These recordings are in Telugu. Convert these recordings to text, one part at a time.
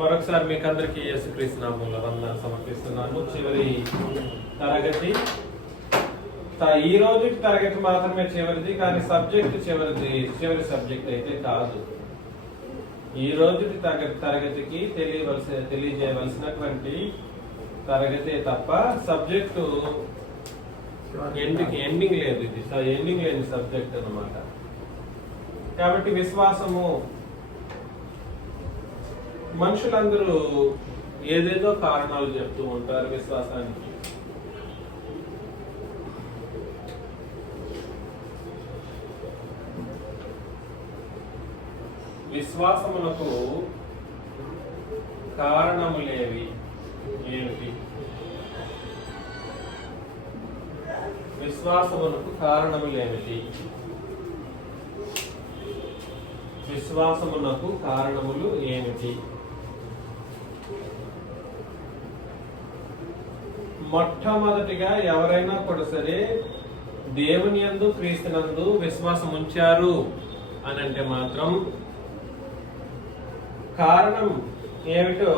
మరొకసారి మీకు అందరికీ యేసుక్రీస్తు నామములో వందనాలు సమర్పిస్తున్నాను. చివరి తరగతి ఈ రోజు తరగతి మాత్రమే చివరిది, కానీ సబ్జెక్ట్ చివరి సబ్జెక్ట్ అయితే కాదు. ఈ రోజు తరగతికి తెలియజేయవలసినటువంటి తరగతి తప్ప సబ్జెక్టు ఎండింగ్ లేదు. ఇది ఎండింగ్ లేని సబ్జెక్ట్ అన్నమాట. కాబట్టి విశ్వాసము, మనుషులందరూ ఏదేదో కారణాలు చెప్తూ ఉంటారు విశ్వాసానికి. విశ్వాసమునకు కారణములేవి ఏమిటి? విశ్వాసమునకు కారణములేమిటి? విశ్వాసమునకు కారణములు ఏమిటి? మొట్టమొదటిగా ఎవరైనా కూడా సరే దేవుని యందు క్రీస్తునందు విశ్వాసం ఉంచారు అని అంటే మాత్రం కారణం ఏమిటో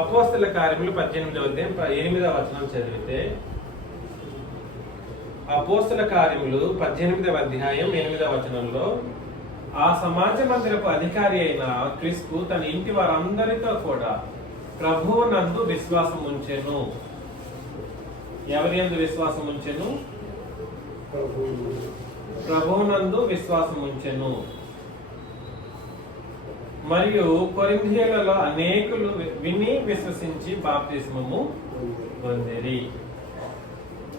అపోస్తల కార్యములు 18వ అధ్యాయం 8వ వచనం చదివితే, అపోస్తల కార్యములు 18వ అధ్యాయం 8వ వచనంలో ఆ సమాజ మందిరపు అధికారి అయిన క్రిస్పు తన ఇంటి వారందరితో కూడా ప్రభువు నందు విశ్వాసం ఉంచెను. ఎవరి యందు విశ్వాసం ఉంచెను? ప్రభువు నందు విశ్వాసం ఉంచెను. మరియు కొరింథీయులలో అనేకులు విని విశ్వసించి బాప్తిస్మము పొందిరి.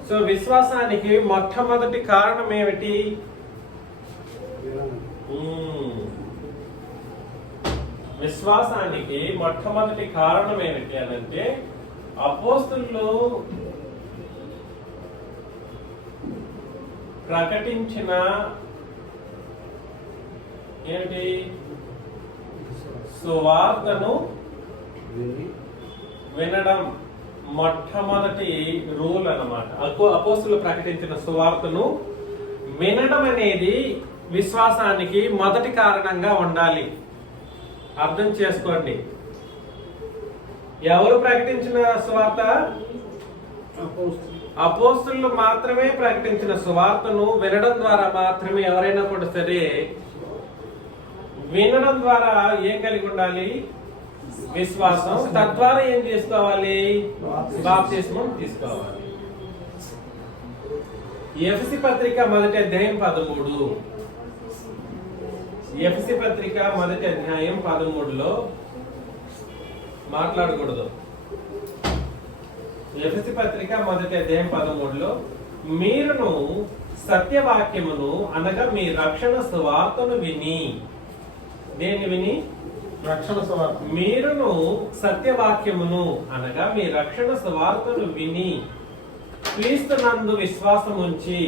సో విశ్వాసానికి మొట్టమొదటి కారణం ఏమిటి? విశ్వాసానికి మొట్టమొదటి కారణం ఏమిటి అనంటే, అపోస్తలులు ప్రకటించిన ఏమిటి? సువార్తను వినడం మొట్టమొదటి రూల్ అన్నమాట. అపోస్తలులు ప్రకటించిన సువార్తను వినడం అనేది విశ్వాసానికి మొదటి కారణంగా ఉండాలి. అర్థం చేసుకోండి. ఎవరు ప్రకటించిన సువార్త? అపోస్తలులు మాత్రమే ప్రకటించిన సువార్తను వినడం ద్వారా మాత్రమే ఎవరైనా కూడా సరే, వినడం ద్వారా ఏం కలిగి ఉండాలి? విశ్వాసం. తద్వారా ఏం చేసుకోవాలి? బాప్తిస్మం తీసుకోవాలి. ఎఫెసీ పత్రిక 1వ అధ్యాయం 13. ఎఫెసీ పత్రిక 1వ అధ్యాయం 13లో మాట్లాడకూడదు. ఎఫెసీ పత్రిక 1వ అధ్యాయం 13లో మీరును సత్యవాక్యమును అనగా మీ రక్షణ సువార్తను విని, దేని విని? రక్షణ సువార్త. మీరును సత్యవాక్యమును అనగా మీ రక్షణ సువార్తను విని క్రీస్తునందు విశ్వాసం ఉంచి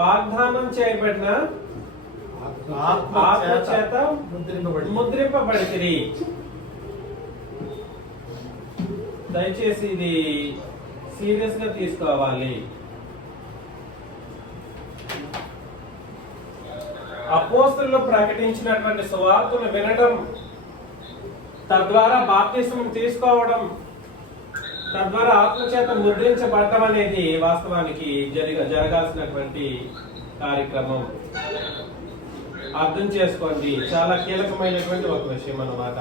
వాగ్దానం చేయబడిన ఆత్మ చేత ముద్రింపబడితిరి. దయచేసి ఇది సీరియస్ గా తీసుకోవాలి. అపోస్తలులు ప్రకటించినటువంటి సువార్తను వినడం, తద్వారా బాప్తిస్మం తీసుకోవడం, తద్వారా ఆత్మచేత ముద్రించబడటం అనేది వాస్తవానికి జరగాల్సినటువంటి కార్యక్రమం. అర్థం చేసుకోండి. చాలా కీలకమైనటువంటి ఒక విషయం అన్నమాట.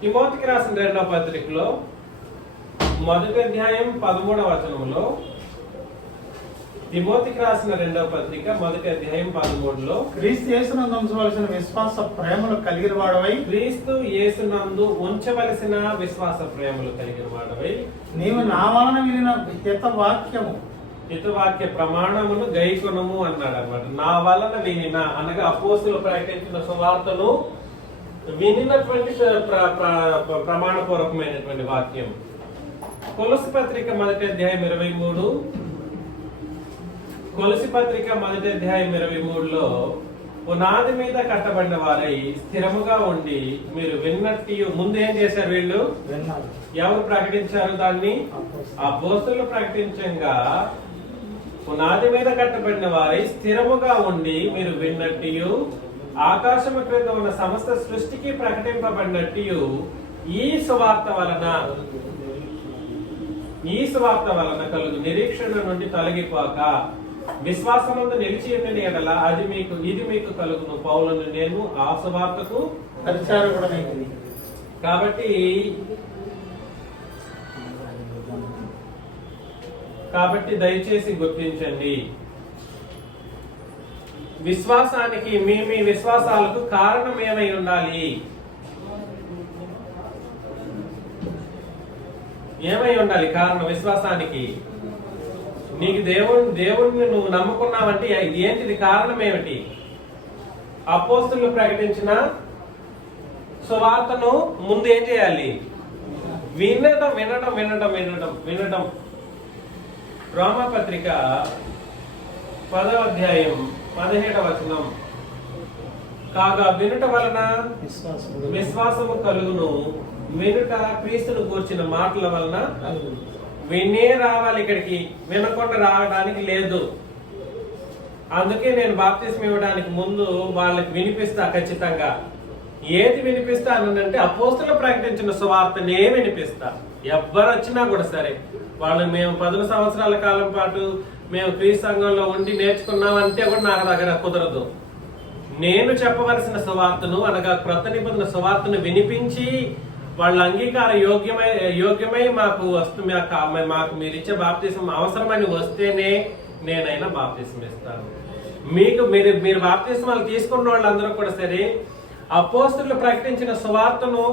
తిమోతికి రాసిన 2వ పత్రికలో 1వ అధ్యాయం 13వ వచనంలో, తిమోతికి రాసిన 2వ పత్రిక 1వ అధ్యాయం 13లో, క్రీస్తు యేసునందు ఉంచవలసిన విశ్వాస ప్రేమలు కలిగిన వాడవై, క్రీస్తు యేసునందు ఉంచవలసిన విశ్వాస ప్రేమలు కలిగిన వాడవై, నీవు నా వలన వినిన హితవాక్య ప్రమాణమును గైకొనుము అన్నాడు అన్నమాట. నా వలన వినిన అనగా అపోస్తలులు ప్రకటించిన సువార్తను వినినటువంటి ప్రమాణపూర్వకమైనటువంటి వాక్యం. కొలస్సీ పత్రిక 1వ అధ్యాయం 23, కొలస్సీ పత్రిక 1వ అధ్యాయం 23లో పునాది మీద కట్టబడిన వారై స్థిరముగా ఉండి మీరు విన్నట్టు. ముందు ఏం చేశారు వీళ్ళు? ఎవరు ప్రకటించారు దాన్ని? అపోస్తలులు ప్రకటించంగా పునాది మీద కట్టబడిన వారై స్థిరముగా ఉండి మీరు విన్నట్టు ఆకాశము క్రింద ఉన్న సమస్త సృష్టికి ప్రకటింపబడినట్టు ఈ సువార్త వలన కలుగు నిరీక్షణ నుండి తొలగిపోక విశ్వాసమందు నిలిచి ఉండిన ఎడల ఇది మీకు కలుగును. పౌలను నేను ఆ సువార్తకు పరిచారకుడనైతిని. కాబట్టి దయచేసి గుర్తించండి, విశ్వాసానికి మీ విశ్వాసాలకు కారణం ఏమై ఉండాలి? ఏమై ఉండాలి కారణం విశ్వాసానికి? నీకు దేవుణ్ణి నువ్వు నమ్ముకున్నావంటే ఏంటిది? కారణం ఏమిటి? అపోస్తలులు ప్రకటించిన సువార్తను ముందు ఏం చేయాలి? వినడం. రోమాపత్రిక 10వ అధ్యాయం 17వ వచనం. కాగా వినుట వలన విశ్వాసము కలుగును, వినుట క్రీస్తును గూర్చిన మాటల వలన. వినే రావాలి, ఇక్కడికి వినకుండా రావడానికి లేదు. అందుకే నేను బాప్తిస్మం ఇవ్వడానికి ముందు వాళ్ళకి వినిపిస్తా. ఖచ్చితంగా ఏది వినిపిస్తానంటే అపోస్తలులు ప్రకటించిన సువార్తనే వినిపిస్తా. ఎవ్వరు వచ్చినా కూడా సరే, వాళ్ళు మేము 10 సంవత్సరాల కాలం పాటు మేము క్రీస్తు సంఘంలో ఉండి నేర్చుకున్నామంటే కూడా నాకు దగ్గర కుదరదు. నేను చెప్పవలసిన సువార్తను అనగా క్రొత్త నిబంధన సువార్తను వినిపించి వాళ్ళ అంగీకార యోగ్యమై మాకు మీరు ఇచ్చే బాప్తిస్మం అవసరమని వస్తేనే నేనైనా బాప్తిస్మం ఇస్తాను. మీరు బాప్తిస్మాలు తీసుకున్న వాళ్ళందరూ కూడా సరే, అపోస్తలులు ప్రకటించిన సువార్తను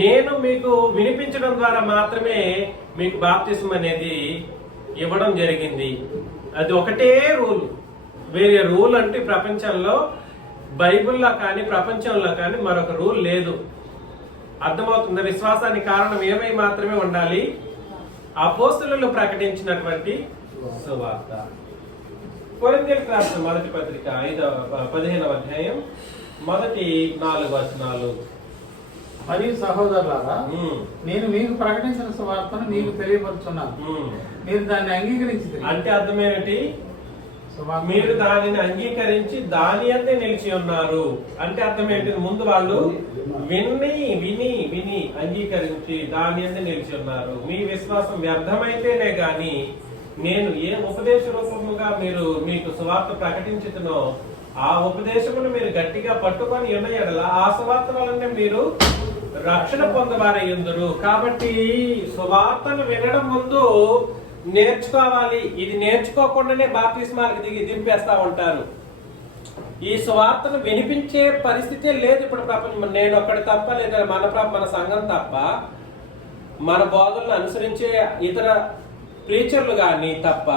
నేను మీకు వినిపించడం ద్వారా మాత్రమే మీకు బాప్తిస్మం అనేది ఇవ్వడం జరిగింది. అది ఒకటే రూల్. వేరే రూల్ అంటే ప్రపంచంలో బైబిల్లో కానీ ప్రపంచంలో కానీ మరొక రూల్ లేదు. అర్థమవుతుంది? విశ్వాసానికి కారణం ఏమై మాత్రమే ఉండాలి? అపోస్తలులు ప్రకటించినటువంటి సువార్త. కొరింథీయులకు రాసిన మొదటి పత్రిక 15వ అధ్యాయం మొదటి 4 వచనాలు. మరియు సహోదరులారా, నేను మీకు ప్రకటించిన సువార్తను మీకు తెలియపరుచున్నాను, మీరు దాన్ని అంగీకరించి. అంటే అర్థం ఏమిటి? మీరు దానిని అంగీకరించి దాని అందే నిలిచి ఉన్నారు అంటే అర్థం ఏంటి? ముందు వాళ్ళు విని అంగీకరించి దాని అందే నిలిచి ఉన్నారు. మీ విశ్వాసం వ్యర్థమైతేనే గాని నేను ఏ ఉపదేశ రూపముగా మీకు సువార్త ప్రకటించుతున్నో ఆ ఉపదేశమును మీరు గట్టిగా పట్టుకొని ఉన్న ఎడల ఆ సువార్త వలన మీరు రక్షణ పొందవారయ్యుందురు. కాబట్టి సువార్తను వినడం ముందు నేర్చుకోవాలి. ఇది నేర్చుకోకుండానే బాప్తిస్మాలకు దింపేస్తా ఉంటారు. ఈ సువార్తను వినిపించే పరిస్థితే లేదు ఇప్పుడు ప్రపంచం. నేను ఒక్కడి తప్ప, లేదా మన సంఘం తప్ప, మన బోధనలు అనుసరించే ఇతర ప్రీచర్లు కానీ తప్ప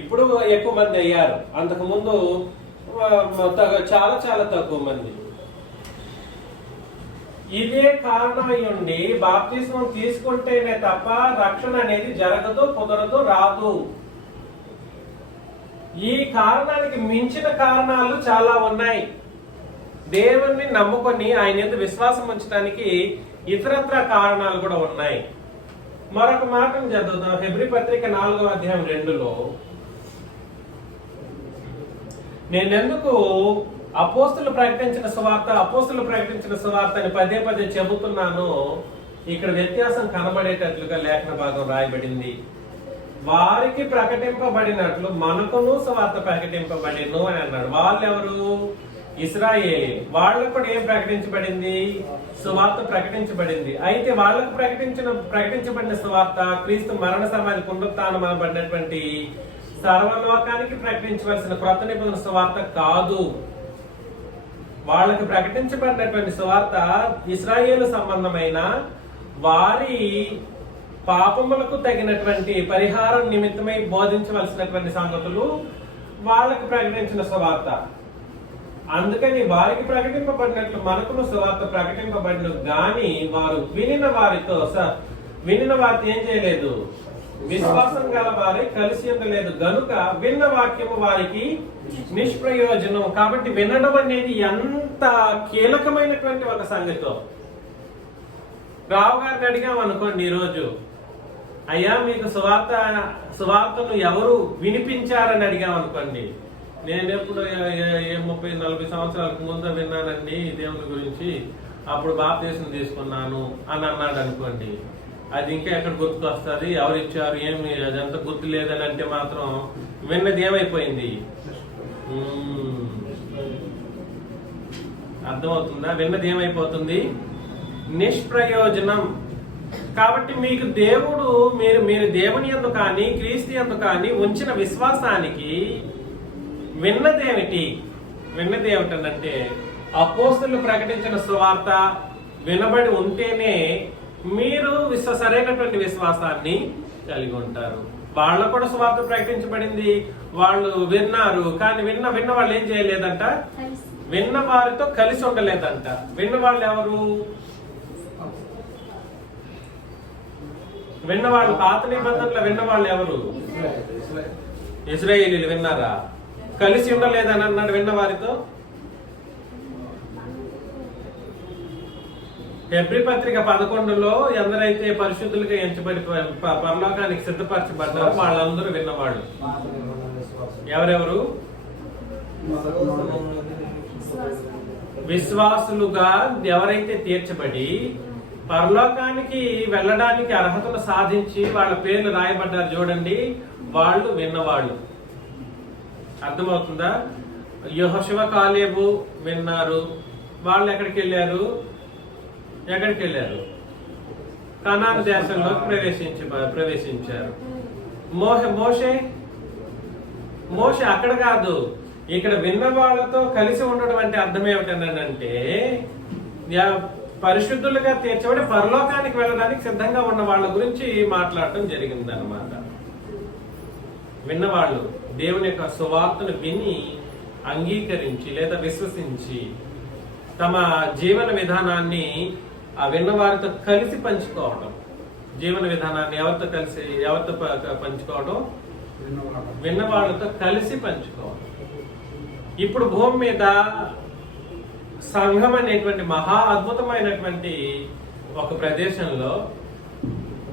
ఇప్పుడు ఎక్కువ మంది అయ్యారు. అంతకు ముందు చాలా చాలా తక్కువ మంది. ఇదే కారణమై ఉండి బాప్తిస్మం తీసుకుంటేనే తప్ప రక్షణ అనేది జరగదు, కుదరదు, రాదు. ఈ కారణానికి మించిన కారణాలు చాలా ఉన్నాయి. దేవుణ్ణి నమ్ముకొని ఆయన యందు విశ్వాసం ఉంచడానికి ఇతరత్ర కారణాలు కూడా ఉన్నాయి. మరొక మాటను చదువుతాం. హెబ్రీ పత్రిక 4వ అధ్యాయం 2లో నేనెందుకు అపోస్తలులు ప్రకటించిన సువార్త అని పదే చెబుతున్నాను. ఇక్కడ వ్యత్యాసం కనబడేటట్లుగా లేఖన భాగం రాయబడింది. వారికి ప్రకటింపబడినట్లు మనకును సువార్త ప్రకటింపబడిను అని అన్నాడు. వాళ్ళు ఎవరు? ఇశ్రాయేలీ. వాళ్ళకు కూడా ఏం ప్రకటించబడింది? సువార్త ప్రకటించబడింది. అయితే వాళ్ళకు ప్రకటించబడిన సువార్త క్రీస్తు మరణ సమాధి పునరుత్థానం అనబడినటువంటి సర్వలోకానికి ప్రకటించవలసిన క్రొత్త నిబంధన సువార్త కాదు. వాళ్ళకి ప్రకటించబడినటువంటి సువార్త ఇశ్రాయేలు సంబంధమైన వారి పాపములకు తగినటువంటి పరిహారం నిమిత్తమై బోధించవలసినటువంటి సంగతులు వాళ్ళకి ప్రకటించిన సువార్త. అందుకని వారికి ప్రకటింపబడినట్లు మనకును సువార్త ప్రకటింపబడిన గాని వారు వినిన వారితో ఏం చేయలేదు? విశ్వాసం గల వారే కలిసి ఉండలేదు గనుక విన్న వాక్యము వారికి నిష్ప్రయోజనం. కాబట్టి వినడం అనేది ఎంత కీలకమైనటువంటి ఒక సంగతో. రావు గారిని అడిగాం అనుకోండి ఈరోజు, అయ్యా మీకు సువార్తను ఎవరు వినిపించారని అడిగాం అనుకోండి, నేను ఎప్పుడు 30-40 సంవత్సరాలకు ముందు విన్నానండి దేవుని గురించి, అప్పుడు బాప్తీసం తీసుకున్నాను అని అన్నాడు అనుకోండి, అది ఇంకా ఎక్కడ గుర్తుకొస్తుంది, ఎవరిచ్చారు ఏమి అదంతా గుర్తు లేదని అంటే మాత్రం విన్నది ఏమైపోయింది? అర్థమవుతుందా? విన్నది ఏమైపోతుంది? నిష్ప్రయోజనం. కాబట్టి మీకు దేవుడు మీరు దేవుని యందు కానీ క్రీస్తు యందు కానీ ఉంచిన విశ్వాసానికి విన్నదేమిటి? విన్నది ఏమిటంటే అపోస్తలులు ప్రకటించిన సువార్త వినబడి ఉంటేనే మీరు సరైనటువంటి విశ్వాసాన్ని కలిగి ఉంటారు. వాళ్ళకు కూడా సువార్త ప్రకటించబడింది, వాళ్ళు విన్నారు, కానీ విన్న వాళ్ళు ఏం చేయలేదంట? విన్న వారితో కలిసి ఉండలేదంట. విన్న వాళ్ళు ఎవరు? విన్నవాళ్ళు పాత నిబంధనలు విన్నవాళ్ళు ఎవరు? ఇశ్రాయేలీలు విన్నారా? కలిసి ఉండలేదని అన్నాడు విన్నవారితో. హెబ్రీ పత్రిక 11లో ఎందరైతే పరిశుద్ధులుగా ఎంచబడి పరలోకానికి సిద్ధపరచబడ్డారో వాళ్ళందరూ విన్నవాళ్ళు. ఎవరెవరు? విశ్వాసులుగా ఎవరైతే తీర్చబడి పరలోకానికి వెళ్ళడానికి అర్హతను సాధించి వాళ్ళ పేర్లు రాయబడ్డారు చూడండి, వాళ్ళు విన్నవాళ్ళు. అర్థమవుతుందా? యెహోషువ కాలేబు విన్నారు. వాళ్ళు ఎక్కడికి వెళ్ళారు? కనాను దేశంలోకి ప్రవేశించారు. మోషే అక్కడ కాదు, ఇక్కడ విన్న వాళ్ళతో కలిసి ఉండడం అంటే అర్థం ఏమిటంటే పరిశుద్ధులుగా తీర్చబడి పరలోకానికి వెళ్ళడానికి సిద్ధంగా ఉన్న వాళ్ళ గురించి మాట్లాడటం జరిగింది అన్నమాట. విన్నవాళ్ళు దేవుని యొక్క సువార్తను విని అంగీకరించి లేదా విశ్వసించి తమ జీవన విధానాన్ని ఆ విన్నవారితో కలిసి పంచుకోవడం. జీవన విధానాన్ని ఎవరితో పంచుకోవడం? విన్నవాళ్ళతో కలిసి పంచుకోవడం. ఇప్పుడు భూమి మీద సంఘం అనేటువంటి మహా అద్భుతమైనటువంటి ఒక ప్రదేశంలో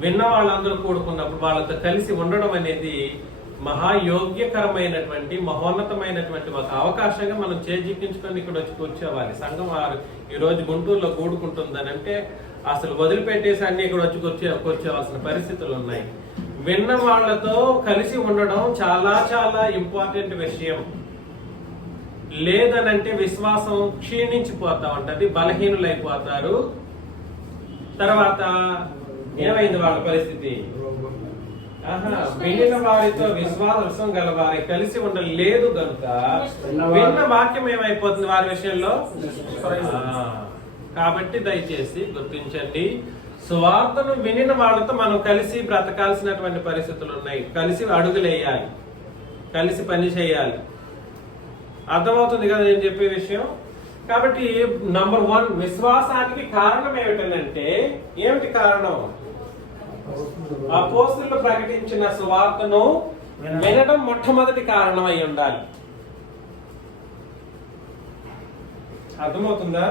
విన్న వాళ్ళందరూ కూడుకున్నప్పుడు వాళ్ళతో కలిసి ఉండడం అనేది మహాయోగ్యకరమైనటువంటి మహోన్నతమైనటువంటి ఒక అవకాశంగా మనం చేజిక్కించుకొని ఇక్కడ వచ్చి కూర్చోవాలి. సంఘం వారు ఈ రోజు గుంటూరులో కూడుకుంటుందని అంటే అసలు వదిలిపెట్టేసి అన్ని ఇక్కడ వచ్చి కూర్చోవలసిన పరిస్థితులు ఉన్నాయి. విన్న వాళ్ళతో కలిసి ఉండడం చాలా చాలా ఇంపార్టెంట్ విషయం. లేదనంటే విశ్వాసం క్షీణించిపోతా ఉంటది, బలహీనులైపోతారు. తర్వాత ఏమైంది వాళ్ళ పరిస్థితి? వినిన వారితో విశ్వాసం గల వారి కలిసి ఉండలేదు కనుక విన్న వాక్యం ఏమైపోతుంది వారి విషయంలో? కాబట్టి దయచేసి గుర్తించండి, సువార్తను వినిన వాళ్ళతో మనం కలిసి బ్రతకాల్సినటువంటి పరిస్థితులు ఉన్నాయి. కలిసి అడుగులేయాలి, కలిసి పని చేయాలి. అర్థమవుతుంది కదా నేను చెప్పే విషయం? కాబట్టి నంబర్ 1 విశ్వాసానికి కారణం ఏమిటంటే ఏమిటి కారణం? అపోస్తలులు ప్రకటించిన సువార్తను వినడం మొట్టమొదటి కారణం అయి ఉండాలి. అర్థమవుతుందా?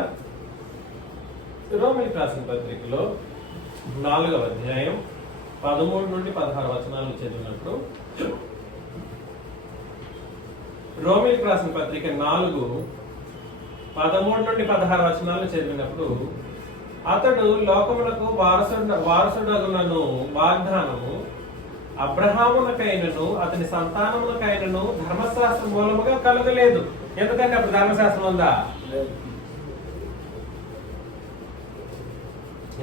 రోమీయులకు రాసిన పత్రికలో 4వ అధ్యాయం 13 నుండి 16 వచనాలు చదివినప్పుడు, రోమీయులకు రాసిన పత్రిక 4:13 నుండి 16 వచనాలు చదివినప్పుడు, అతడు లోకములకు వారసుడగునను వాగ్దానము అబ్రహామునకైనను అతని సంతానమునకైనను ధర్మశాస్త్ర మూలముగా కలగలేదు. ఎందుకంటే అప్పుడు ధర్మశాస్త్రం ఉందా?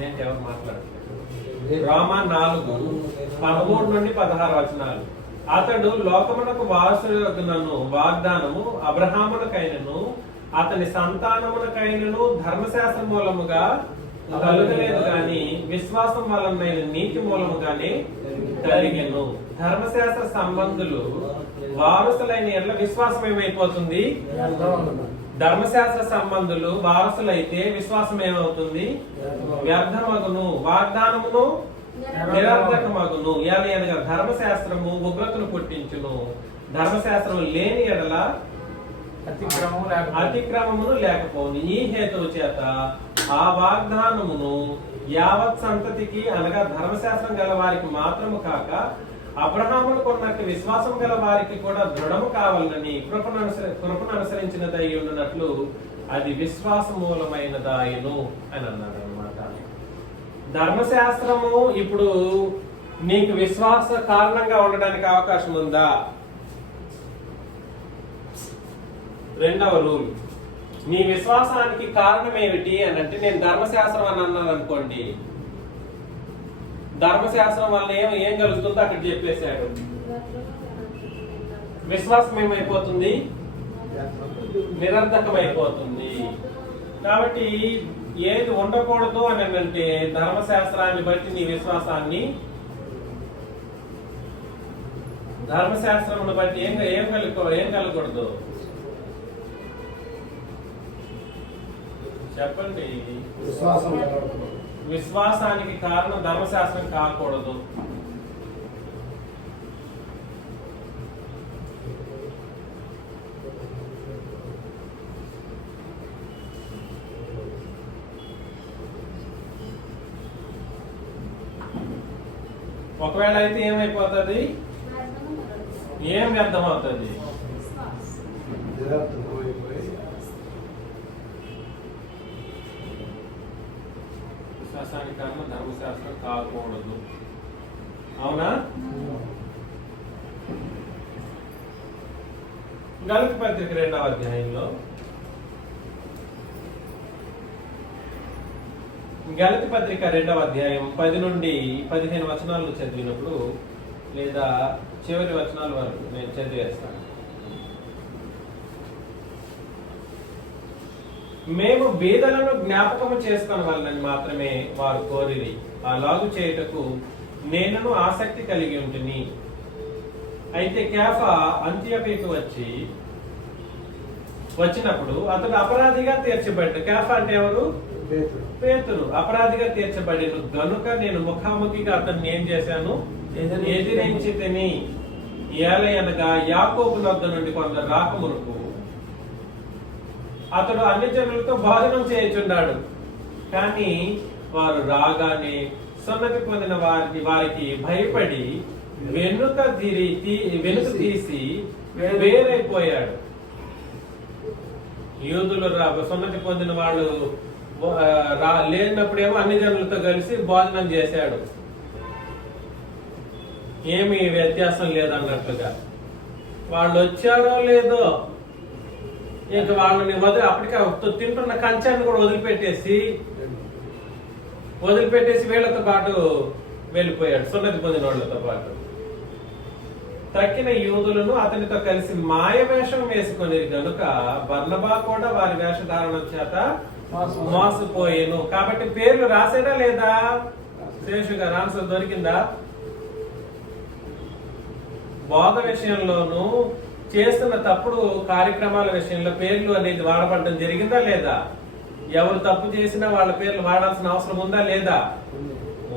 ఏంటి ఎవరు మాట్లాడలేదు? రోమా 4:13 నుండి 16 వచనాలు. అతడు లోకమునకు వారసుడగునను వాగ్దానము అబ్రహామునకైనను అతని సంతానమునకైనను ధర్మశాస్త్ర మూలముగా కలుగలేదు గాని విశ్వాసం వలన నీతి మూలముగానే కలిగెను. ధర్మశాస్త్ర సంబంధులు వారసులైన ఎట్ల విశ్వాసం ఏమైపోతుంది? ధర్మశాస్త్ర సంబంధులు వారసులైతే విశ్వాసం ఏమవుతుంది? వ్యర్థమగును, వాగ్దానమును నిరర్థకమగును. అనగా ధర్మశాస్త్రము ఉగ్రతను పుట్టించును, ధర్మశాస్త్రం లేని ఎడల అతిక్రమమును లేకపోను. ఈ హేతువు చేత ఆ వాగ్దానమును యావత్ సంతతికి అనగా ధర్మశాస్త్రం గల వారికి మాత్రము కాక అబ్రహాములకు ఉన్నట్టు విశ్వాసం గల వారికి కూడా దృఢము కావాలని కృపను అనుసరించినదై ఉన్నట్లు అది విశ్వాస మూలమైనదాయను అని అన్నాడు అనమాట. ధర్మశాస్త్రము ఇప్పుడు నీకు విశ్వాస కారణంగా ఉండడానికి అవకాశం ఉందా? రెండవ రూల్, నీ విశ్వాసానికి కారణం ఏమిటి అని అంటే, నేను ధర్మశాస్త్రం అని అన్నాను అనుకోండి, ధర్మశాస్త్రం వల్ల ఏం కలుగుతుందో అక్కడ చెప్పేశాడు. విశ్వాసం ఏమైపోతుంది? నిరర్థకమైపోతుంది. కాబట్టి ఏది ఉండకూడదు అని అంటే, ధర్మశాస్త్రాన్ని బట్టి నీ విశ్వాసాన్ని, ధర్మశాస్త్రమును బట్టి ఏం కలగకూడదు చెప్పండి. విశ్వాసానికి కారణం ధర్మశాస్త్రం కాకూడదు. ఒకవేళ అయితే ఏమైపోతుంది? ఏం వ్యర్థమవుతుంది? విశ్వాసానికి కారణం ధర్మశాస్త్రం కాకూడదు. అవునా? గలతీ పత్రిక 2వ అధ్యాయంలో, గలతీ పత్రిక 2వ అధ్యాయం 10 నుండి 15 వచనాలు చదివినప్పుడు, లేదా చివరి వచనాల వరకు నేను చదివేస్తాను. మేము బీదలను జ్ఞాపకము చేసుకున్న వాళ్ళని మాత్రమే వారు కోరిరి, అలాగు చేయుటకు నేనును ఆసక్తి కలిగి ఉంటుంది. అయితే కేఫా అంత్యోక్యకు వచ్చినప్పుడు అతడు అపరాధిగా తీర్చబడ్డాడు. కేఫా అంటే ఎవరు? పేతురు. అపరాధిగా తీర్చబడిన గనుక నేను ముఖాముఖిగా అతన్ని ఏం చేశాను? ఎదిరించి తిని. ఏలయనగా యాకోబు వద్ద నుండి కొందరు రాకమునుకు అతడు అన్ని జనులతో భోజనం చేయుచున్నాడు. కానీ వారు రాగానే సున్నతి పొందిన వారికి భయపడి వెనుక తీసి వేరైపోయాడు. యూదులు సున్నతి పొందిన వాళ్ళు లేనప్పుడేమో అన్ని జనులతో కలిసి భోజనం చేశాడు. ఏమి వ్యత్యాసం లేదన్నట్లుగా. వాళ్ళు వచ్చారో లేదో, ఇంకా వాళ్ళని అప్పటికే తింటున్న కంచాన్ని కూడా వదిలిపెట్టేసి వీళ్ళతో పాటు వెళ్ళిపోయాడు, సున్నతి పొందిన వాళ్ళతో పాటు. తక్కిన యూదులను అతనితో కలిసి మాయ వేషం వేసుకొని గనుక బర్నబా కూడా వారి వేషధారణ చేత మోసపోయేను. కాబట్టి పేర్లు రాసేదా లేదా? శేషు గారు ఆన్సర్ దొరికిందా? బోధ విషయంలోనూ చేస్తున్న తప్పుడు కార్యక్రమాల విషయంలో పేర్లు అనేది వాడబడడం జరిగిందా లేదా? ఎవరు తప్పు చేసినా వాళ్ళ పేర్లు వాడాల్సిన అవసరం ఉందా లేదా?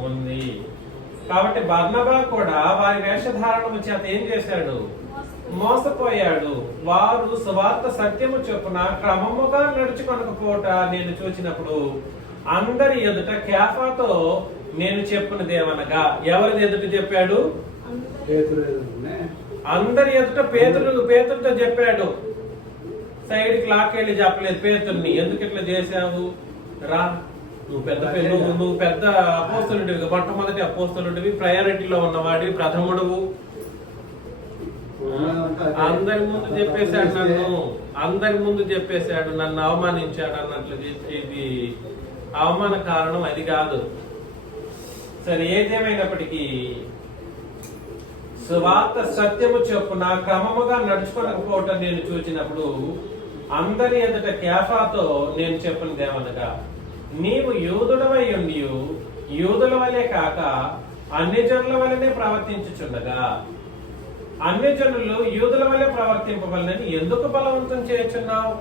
ఉంది. కాబట్టి బర్నబా కూడా వారి వేషధారణము చేత ఏం చేశాడు? మోసపోయాడు. వారు సువార్త సత్యము చొప్పున క్రమముగా నడుచుకొనకపోవట నేను చూచినప్పుడు అందరి ఎదుట కేఫాతో నేను చెప్పినదేమనగా. ఎవరి ఎదుట చెప్పాడు? అందరి ఎదుట పేతురుతో చెప్పాడు. సైడ్కి లాక్కెళ్ళి చెప్పలేదు పేతుర్ని. ఎందుకు ఇట్లా చేశావు? రా, నువ్వు పెద్ద అపోస్తలుడివి, మొట్టమొదటి అపోస్తలుడివి, ప్రయారిటీలో ఉన్నవాడివి, ప్రథముడువు. అందరి ముందు చెప్పేశాడు, నన్ను అవమానించాడు అన్నట్లు. ఇది అవమాన కారణం అది కాదు. సరే, ఏదేమైనప్పటికీ సువార్త సత్యము చొప్పున క్రమముగా నడుచుకోలేకపోవటం నేను చూచినప్పుడు అందరి ఎదుట కేఫాతో నేను చెప్పినదేమనగా, నీవు యూదుడవై ఉండి యూదుల వలె కాక అన్ని జనుల వలనే ప్రవర్తించుచుండగా అన్ని జనులు యూదుల వలె ప్రవర్తింపవలనని ఎందుకు బలవంతం చేయుచున్నావు?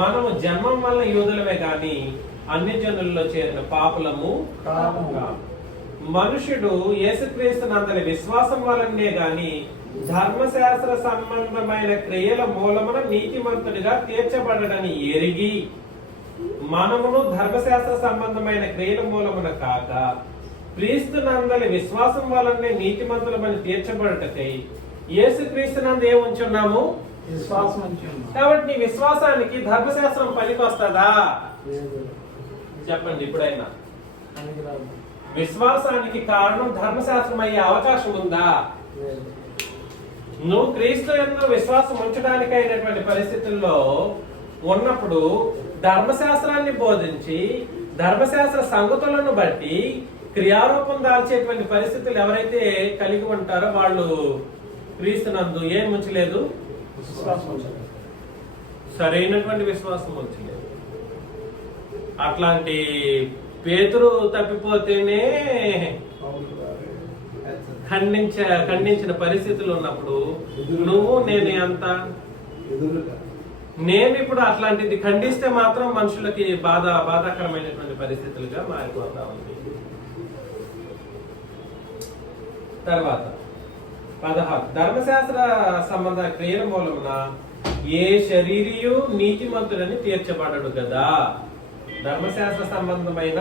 మనము జన్మం వల్ల యూదులమే గాని అన్ని జనుల్లో చేరిన పాపులము కాము. మనుషుడు యేసుక్రీస్తునందలి విశ్వాసం వలనే గాని ధర్మశాస్త్ర సంబంధమైన క్రియల మూలమున నీతిమంతుడిగా తీర్చబడడని ఎరిగి మనమును ధర్మశాస్త్ర సంబంధమైన క్రియల మూలమున కాక క్రీస్తునందలి విశ్వాసం వలనే నీతిమంతులమని తీర్చబడటకై యేసుక్రీస్తునందు ఏం ఉంచున్నాము? విశ్వాసం ఉంచున్నాం. కాబట్టి నీ విశ్వాసానికి ధర్మశాస్త్రం పనికొస్తుందా? చెప్పండి ఇప్పుడైనా. పనికిరాదు. విశ్వాసానికి కారణం ధర్మశాస్త్రం అయ్యే అవకాశం ఉందా? లేదు. నువ్వు క్రీస్తు యందు విశ్వాసం ఉంచడానికి అయినటువంటి పరిస్థితుల్లో ఉన్నప్పుడు ధర్మశాస్త్రాన్ని బోధించి ధర్మశాస్త్ర సంగతులను బట్టి క్రియారూపం దాల్చేటువంటి పరిస్థితులు ఎవరైతే కలిగి ఉంటారో వాళ్ళు క్రీస్తునందు ఏం ఉంచలేదు? విశ్వాసం ఉంచాలి. సరైనటువంటి విశ్వాసం ఉంచలేదు. అట్లాంటి పేతురు తప్పిపోతేనే ఖండించిన పరిస్థితులు ఉన్నప్పుడు నువ్వు నేను ఎంత నేను ఇప్పుడు అట్లాంటిది ఖండిస్తే మాత్రం మనుషులకి బాధాకరమైనటువంటి పరిస్థితులుగా మారిపోతా ఉంది. తర్వాత 16 ధర్మశాస్త్ర సంబంధ క్రియల మూలమున ఏ శరీరియు నీతిమంతుడని తీర్చబడడు కదా. ధర్మశాస్త్ర సంబంధమైన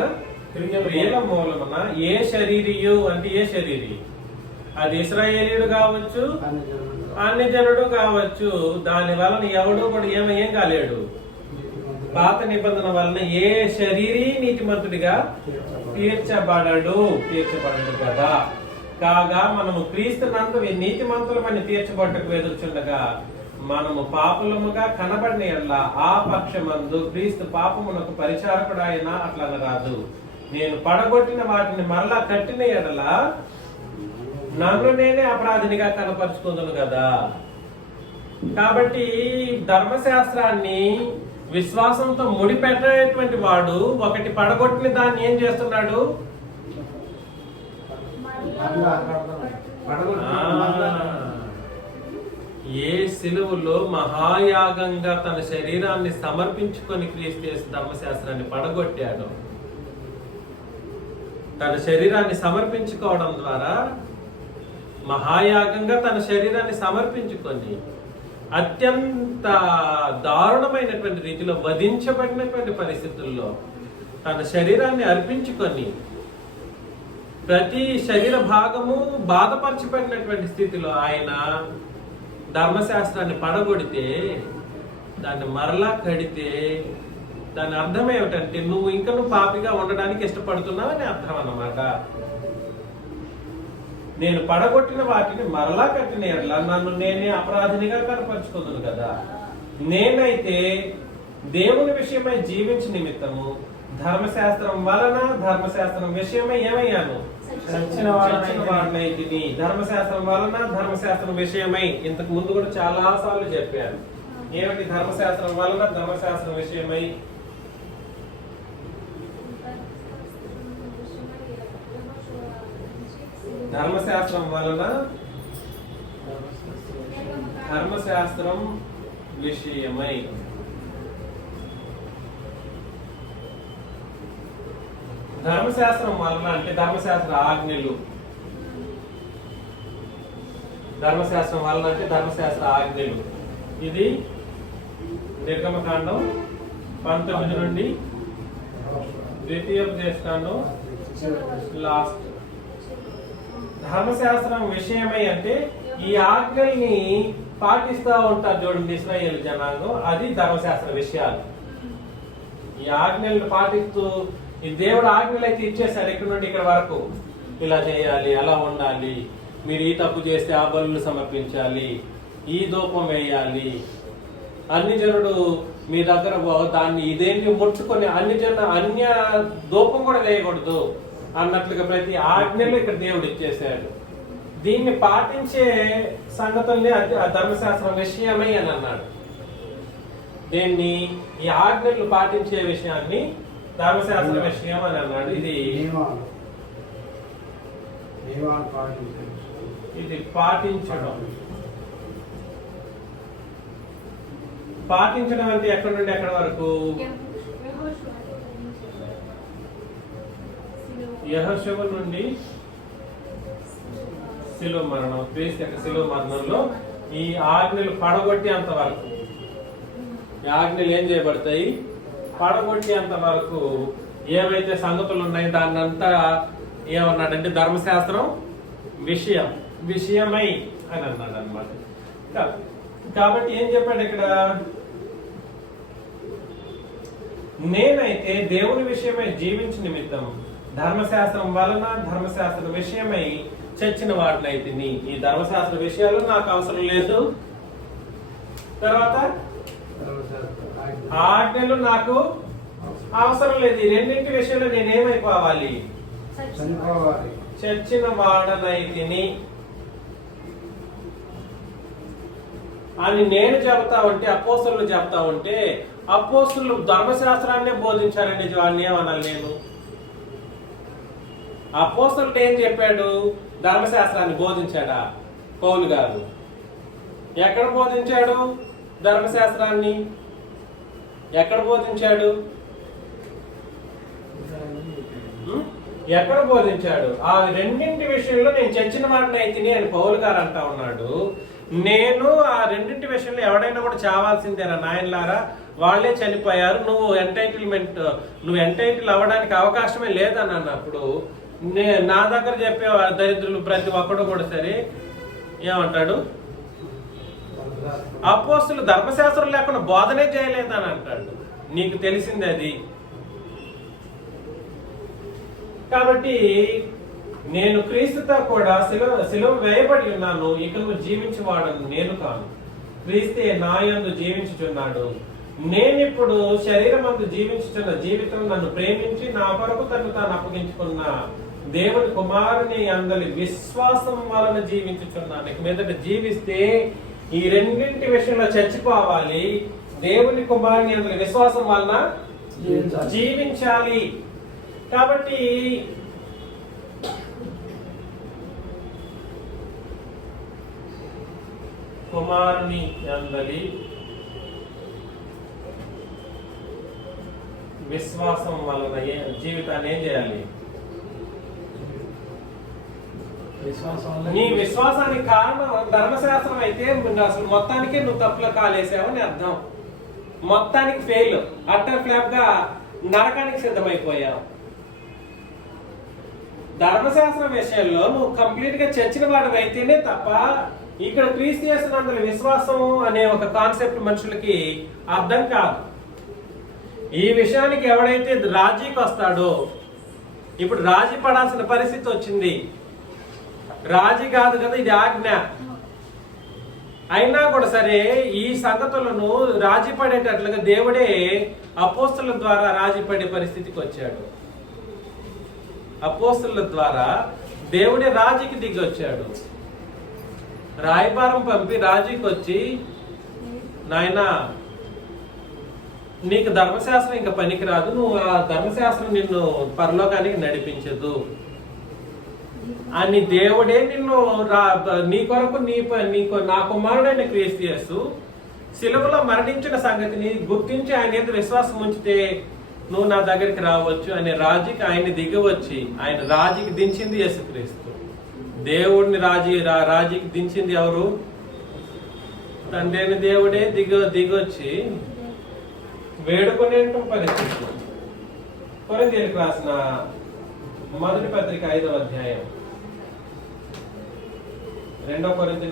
క్రియల మూలమున ఏ శరీరియు అంటే ఏ శరీరి? అది ఇశ్రాయేలీయుడు కావచ్చు, అన్ని జనుడు కావచ్చు. దాని వలన ఎవడు కూడా ఏం కాలేడు. పాత నిబంధన వలన ఏ శరీరీ నీతిమంతుడిగా తీర్చబడడు కదా. కాగా మనము క్రీస్తునందు నీతిమంతులమని తీర్చబడ్డకు ఎదుర్చుండగా మనము పాపులముగా కనబడిన యెడల ఆ పక్షమందు క్రీస్తు పాపమునకు పరిచారకుడాయన అట్లా రాదు. నేను పడగొట్టిన వాటిని మరలా కట్టిన యెడల నన్ను నేనే అపరాధినిగా కనపరుచుకుందును కదా. కాబట్టి ధర్మశాస్త్రాన్ని విశ్వాసంతో ముడిపెట్టేటువంటి వాడు ఒకటి పడగొట్టిన దాన్ని ఏం చేస్తున్నాడు? ఏ సిలువలో మహాయాగంగా తన శరీరాన్ని సమర్పించుకొని క్రీస్తు ధర్మశాస్త్రాన్ని పడగొట్టాడు. తన శరీరాన్ని సమర్పించుకోవడం ద్వారా మహాయాగంగా తన శరీరాన్ని సమర్పించుకొని అత్యంత దారుణమైనటువంటి రీతిలో వధించబడినటువంటి పరిస్థితుల్లో తన శరీరాన్ని అర్పించుకొని ప్రతి శరీర భాగము బాధపరచబడినటువంటి స్థితిలో ఆయన ధర్మశాస్త్రాన్ని పడగొడితే దాన్ని మరలా కడితే దాని అర్థం ఏమిటంటే నువ్వు పాపిగా ఉండడానికి ఇష్టపడుతున్నావని అర్థం అన్నమాట. నేను పడగొట్టిన వాటిని మరలా కట్టిన యెడల నన్ను నేనే అపరాధినిగా కనపరుచుకుందును కదా. నేనైతే దేవుని విషయమై జీవించిన నిమిత్తము ధర్మశాస్త్రం వలన ధర్మశాస్త్రం విషయమై ఏమయ్యాను? చచ్చిన వాడినైతిని. ధర్మశాస్త్రం వలన ధర్మశాస్త్రం విషయమై ఇంతకు ముందు కూడా చాలా సార్లు చెప్పాను. ఏమిటి ధర్మశాస్త్రం వలన ధర్మశాస్త్రం విషయమై? ధర్మశాస్త్రం వలన ధర్మశాస్త్రం విషయమై. ధర్మశాస్త్రం వలన అంటే ధర్మశాస్త్ర ఆజ్ఞలు. ధర్మశాస్త్రం వలన అంటే ధర్మశాస్త్ర ఆజ్ఞలు. ఇది నిర్గమకాండం 19 నుండి ద్వితీయోపదేశకాండం లాస్ట్. ధర్మశాస్త్రం విషయమై అంటే ఈ ఆజ్ఞల్ని పాటిస్తూ ఉంటారు చూడండి ఇశ్రాయేలు జనాంగం, అది ధర్మశాస్త్ర విషయాలు. ఈ ఆజ్ఞలను పాటిస్తూ ఈ దేవుడు ఆజ్ఞలు అయితే ఇచ్చేసారు ఇక్కడ నుండి ఇక్కడ వరకు. ఇలా చేయాలి, అలా ఉండాలి, మీరు ఈ తప్పు చేస్తే ఆ బలులు సమర్పించాలి, ఈ ధూపం వేయాలి, అన్ని జనుడు మీ దగ్గర దాన్ని ఇదేంటి ముట్టుకొని అన్య ధూపం కూడా వేయకూడదు అన్నట్లుగా ప్రతి ఆజ్ఞలు ఇక్కడ దేవుడు ఇచ్చేసాడు. దీన్ని పాటించే సంగతుల్ని ధర్మశాస్త్రం విషయమై అని అన్నాడు. దీన్ని ఈ ఆజ్ఞలు పాటించే విషయాన్ని ధర్మశాస్త్ర విషయం అని అన్నాడు. ఇది పాటించడం. పాటించడం అంటే ఎక్కడి నుండి ఎక్కడి వరకు? యెహోషువ నుండి శిలువ మరణం, క్రీస్తు యొక్క శిలువ మరణంలో ఈ ఆజ్ఞలు పడగొట్టేంత వరకు. ఈ ఆజ్ఞలు ఏం చేయబడతాయి? పడగొట్టేంత వరకు ఏవైతే సంగతులు ఉన్నాయో దాన్నంతా ఏమన్నాడంటే ధర్మశాస్త్రం విషయమై అని అన్నాడు అనమాట. కాబట్టి ఏం చెప్పాడు ఇక్కడ, నేనైతే దేవుని విషయమై జీవించిన నిమిత్తం ధర్మశాస్త్రం వలన ధర్మశాస్త్రం విషయమై చచ్చిన వాడినైతే ఈ ధర్మశాస్త్ర విషయాలు నాకు అవసరం లేదు. తర్వాత ఆజ్ఞలు నాకు అవసరం లేదు. ఈ రెండింటి విషయంలో నేనేమైపోవాలి, చచ్చిన వాడనైతిని అని నేను చెబుతా ఉంటే, అపోస్తలులు చెప్తా ఉంటే, అపోస్తలులు ధర్మశాస్త్రాన్నే బోధించారండి. వాడిని ఏమనాలి నేను? అపోస్తలుడు ఏం చెప్పాడు? ధర్మశాస్త్రాన్ని బోధించాడా పౌలు గారు? ఎక్కడ బోధించాడు ధర్మశాస్త్రాన్ని? ఎక్కడ బోధించాడు? ఎక్కడ బోధించాడు? ఆ రెండింటి విషయంలో నేను చచ్చిన వాడిని అయితేనే అని పౌలు గారు అంటా ఉన్నాడు. నేను ఆ రెండింటి విషయంలో ఎవడైనా కూడా చావాల్సిందేనా నాయనలారా? వాళ్ళే చనిపోయారు, నువ్వు ఎంటైటిల్ అవ్వడానికి అవకాశమే లేదని అన్నప్పుడు నా దగ్గర చెప్పే దరిద్రులు ప్రతి ఒక్కడు కూడా సరే ఏమంటాడు? అపోస్తలులు ధర్మశాస్త్రం లేకుండా బోధనే చేయలేదని అంటాడు. నీకు తెలిసింది అది. కాబట్టి నేను క్రీస్తుతో కూడా శిలువ వేయబడి ఉన్నాను, ఇక నువ్వు జీవించేవాడను నేను కాను, క్రీస్తే నా యందు జీవించుచున్నాడు. నేనిప్పుడు శరీరమందు జీవించుచున్న జీవితం నన్ను ప్రేమించి నా కొరకు తను తాను అప్పగించుకున్న దేవుని కుమారుని అందరి విశ్వాసం వలన జీవించుచున్నాను. ఇక మీదట జీవిస్తే ఈ రెండింటి విషయంలో చచ్చిపోవాలి. దేవుని కుమారుని అందరి విశ్వాసం వలన జీవించాలి. కాబట్టి కుమారుని అందరి విశ్వాసం వలన జీవితాన్ని ఏం చేయాలి? నీ విశ్వాసానికి కారణం ధర్మశాస్త్రం అయితే అసలు మొత్తానికి నువ్వు తప్పులో కాలేసావని అర్థం. మొత్తానికి ఫెయిల్, అట్టర్ ఫ్లాప్ గా నరకానికి సిద్ధమైపోయావు. ధర్మశాస్త్రం విషయంలో నువ్వు కంప్లీట్ గా చచ్చిన వాడు అయితేనే తప్ప ఇక్కడ క్రీస్తు యేసునందు విశ్వాసం అనే ఒక కాన్సెప్ట్ మనుషులకి అర్థం కాదు. ఈ విషయానికి ఎవడైతే రాజీకి వస్తాడో, ఇప్పుడు రాజీ పడాల్సిన పరిస్థితి వచ్చింది. రాజీ కాదు కదా, ఇది ఆజ్ఞ. అయినా కూడా సరే ఈ సంగతులను రాజీ పడేటట్లుగా దేవుడే అపోస్తలుల ద్వారా రాజీ పడే పరిస్థితికి వచ్చాడు. అపోస్తలుల ద్వారా దేవుడే రాజీకి దిగి వచ్చాడు. రాయబారం పంపి రాజీకి వచ్చి, నాయనా నీకు ధర్మశాస్త్రం ఇంకా పనికిరాదు, నువ్వు ఆ ధర్మశాస్త్రం నిన్ను పరలోకానికి నడిపించదు అని దేవుడే నిన్ను నీ కొరకు నీకు నా కుమారుడైన క్రీస్తు యేసు శిలువలో మరణించిన సంగతిని గుర్తించి ఆయన ఏదో విశ్వాసం ఉంచితే నువ్వు నా దగ్గరికి రావచ్చు అనే రాజీకి ఆయన దిగవచ్చి, ఆయన రాజీకి దించింది యేసుక్రీస్తు. దేవుడిని రాజీకి దించింది ఎవరు? తండ్రి అయిన దేవుడే దిగొచ్చి వేడుకునే పరిస్థితి. కొరింథీయులకు రాసిన మొదటి పత్రిక 5వ అధ్యాయం, 2వ కొరింథీ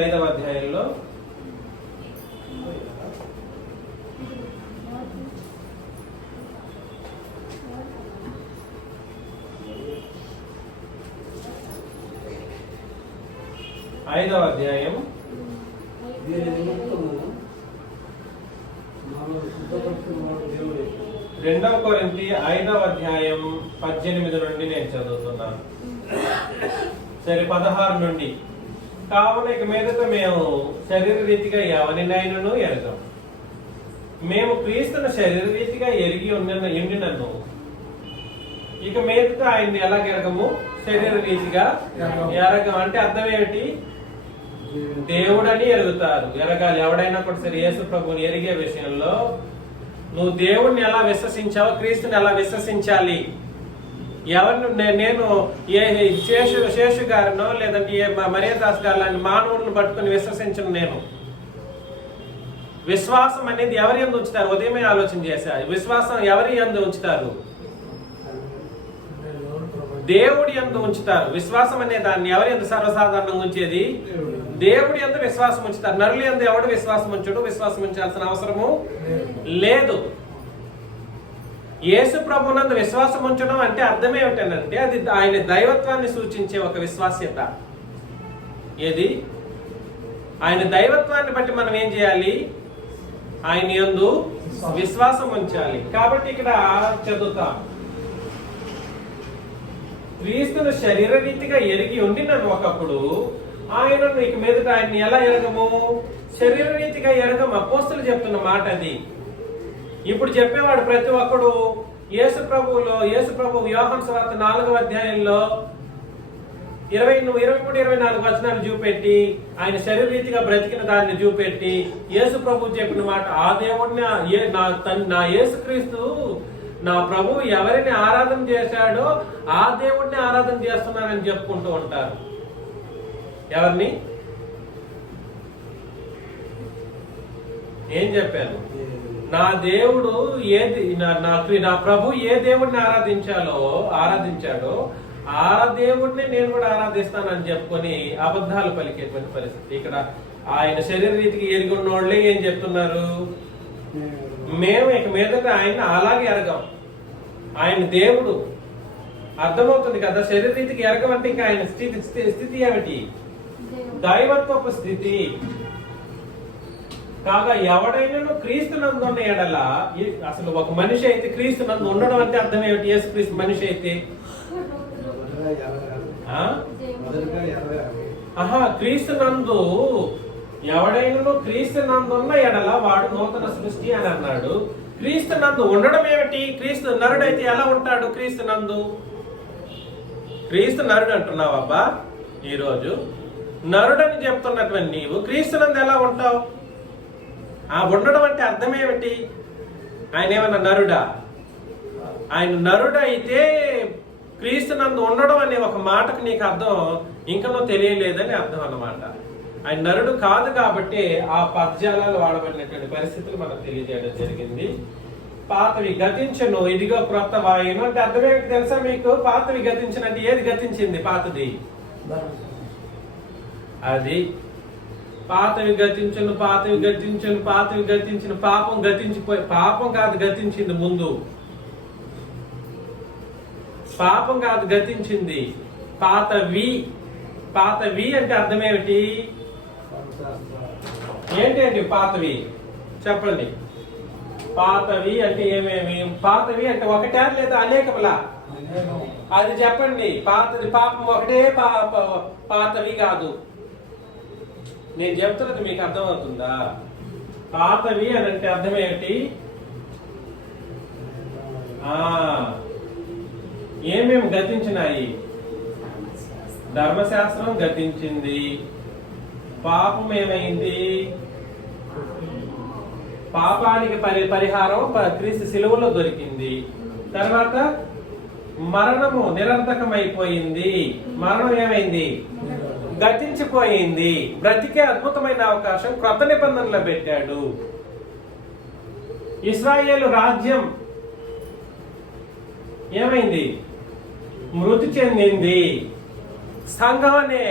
5వ అధ్యాయంలో ఐదవ అధ్యాయం 2వ కొరింథీ 5వ అధ్యాయం 18 నుండి నేను చదువుతున్నాను. సరే 16 నుండి. కావున ఇక మీదట మేము శరీర రీతిగా ఎవరినైనను ఎరగం. మేము క్రీస్తును శరీర రీతిగా ఎరిగి ఉండినను ఇక మీదట ఆయన్ని ఎలా ఎరగము? శరీర రీతిగా ఎరగం. అంటే అర్థం ఏమిటి? దేవుడని ఎరుగుతారు, ఎరగాలి. ఎవడైనా కూడా సరే యేసు ప్రభువుని ఎరిగే విషయంలో నువ్వు దేవుణ్ణి ఎలా విశ్వసించావో క్రీస్తుని ఎలా విశ్వసించాలి. ఎవరిని నేను శేషు గారినో లేదంటే మరియదాస్ గారు లాంటి మానవులను పట్టుకుని విశ్వసించను. నేను విశ్వాసం అనేది ఎవరి యందు ఉంచుతారు? ఉదయమే ఆలోచన చేశారు. విశ్వాసం ఎవరి యందు ఉంచుతారు? దేవుడి యందు ఉంచుతారు. విశ్వాసం అనే దాన్ని ఎవరి యందు సర్వసాధారణంగా ఉంచేది? దేవుడి యందు విశ్వాసం ఉంచుతారు. నరుల యందు ఎవడు విశ్వాసం ఉంచడు? విశ్వాసం ఉంచాల్సిన అవసరము లేదు. యేసు ప్రభునందు విశ్వాసం ఉంచడం అంటే అర్థం ఏమిటంటే అది ఆయన దైవత్వాన్ని సూచించే ఒక విశ్వాస్యత. ఏది? ఆయన దైవత్వాన్ని బట్టి మనం ఏం చేయాలి? ఆయన యందు విశ్వాసం ఉంచాలి. కాబట్టి ఇక్కడ చదువుతాం, క్రీస్తును శరీర రీతిగా ఎరిగి ఉండి నన్ను ఒకప్పుడు ఆయన నీకు మీదట ఆయన్ని ఎలా ఎరగము? శరీర రీతిగా ఎరగము. అపోస్తలులు చెప్తున్న మాట అది. ఇప్పుడు చెప్పేవాడు ప్రతి ఒక్కడు యేసు ప్రభు యోహాను సువార్త 4వ అధ్యాయంలో 23-24 వచనాలు చూపెట్టి ఆయన శరీర రీతిగా బ్రతికిన దాన్ని చూపెట్టి యేసు ప్రభు చెప్పిన మాట, ఆ దేవుడిని నా యేసు క్రీస్తు నా ప్రభు ఎవరిని ఆరాధన చేశాడో ఆ దేవుడిని ఆరాధన చేస్తున్నానని చెప్పుకుంటూ ఉంటారు. ఎవరిని? ఏం చెప్పాను? నా దేవుడు నా ప్రభు ఏ దేవుడిని ఆరాధించాడో ఆ దేవుడిని నేను కూడా ఆరాధిస్తానని చెప్పుకొని అబద్ధాలు పలికేటువంటి పరిస్థితి. ఇక్కడ ఆయన శరీర రీతికి ఎరిగి ఉన్నోళ్ళే ఏం చెప్తున్నారు? మేము ఇక మీదట ఆయన అలాగే ఎరగం. ఆయన దేవుడు, అర్థమవుతుంది కదా. శరీర రీతికి ఎరగమంటే ఇంకా ఆయన స్థితి ఏమిటి? దైవత్వపు స్థితి. కాగా ఎవడైనా క్రీస్తు నందు ఉన్న ఎడల, అసలు ఒక మనిషి అయితే క్రీస్తు నందు ఉండడం అంటే అర్థం ఏమిటి? యేసు క్రీస్తు మనిషి అయితే క్రీస్తు నందు ఎవడైనా క్రీస్తు నందు ఉన్న ఎడల వాడు నూతన సృష్టి అని అన్నాడు. క్రీస్తు నందు ఉండడం ఏమిటి? క్రీస్తు నరుడైతే ఎలా ఉంటాడు? క్రీస్తు నందు క్రీస్తు నరుడు అంటున్నావు అబ్బా. ఈరోజు నరుడని చెప్తున్నటువంటి నీవు క్రీస్తు నందు ఎలా ఉంటావు? ఆ ఉండడం అంటే అర్థం ఏమిటి? ఆయన ఏమన్నా నరుడా? ఆయన నరుడైతే క్రీస్తు నందు ఉండడం అనే ఒక మాటకు నీకు అర్థం ఇంకా నువ్వు తెలియలేదని అర్థం అన్నమాట. ఆయన నరుడు కాదు కాబట్టి ఆ పద్యాలు వాడబడినటువంటి పరిస్థితులు మనకు తెలియజేయడం జరిగింది. పాతవి గతించను, ఇదిగో క్రొత్త వాయును అంటే అర్థం ఏమిటి తెలుసా మీకు? పాతవి గతించినట్టు ఏది గతించింది? పాతది. అది పాతవి గతించను పాపం గతించిపోయి, పాపం కాదు గతించింది, ముందు పాపం కాదు గతించింది, పాతవి అంటే అర్థం ఏమిటి? ఏంటండి పాతవి? చెప్పండి. పాతవి అంటే ఏమేమి? పాతవి అంటే ఒకటే లేదా అనేకములా? అది చెప్పండి. పాతది పాపం ఒకటే, పాతవి కాదు. నేను చెప్తున్నది మీకు అర్థమవుతుందా? పాతవి అని అంటే అర్థం ఏమిటి? ఏమేమి గతించినాయి? ధర్మశాస్త్రం గతించింది. పాపం ఏమైంది? పాపానికి పరిహారం క్రీస్తు శిలువలో దొరికింది. తర్వాత మరణము నిరర్థకమైపోయింది. మరణం ఏమైంది? గతించిపోయింది. బ్రతికే అద్భుతమైన అవకాశం క్రొత్త నిబంధనలో పెట్టాడు. ఇశ్రాయేలు రాజ్యం ఏమైంది? మృతి చెందింది. సంఘం అనే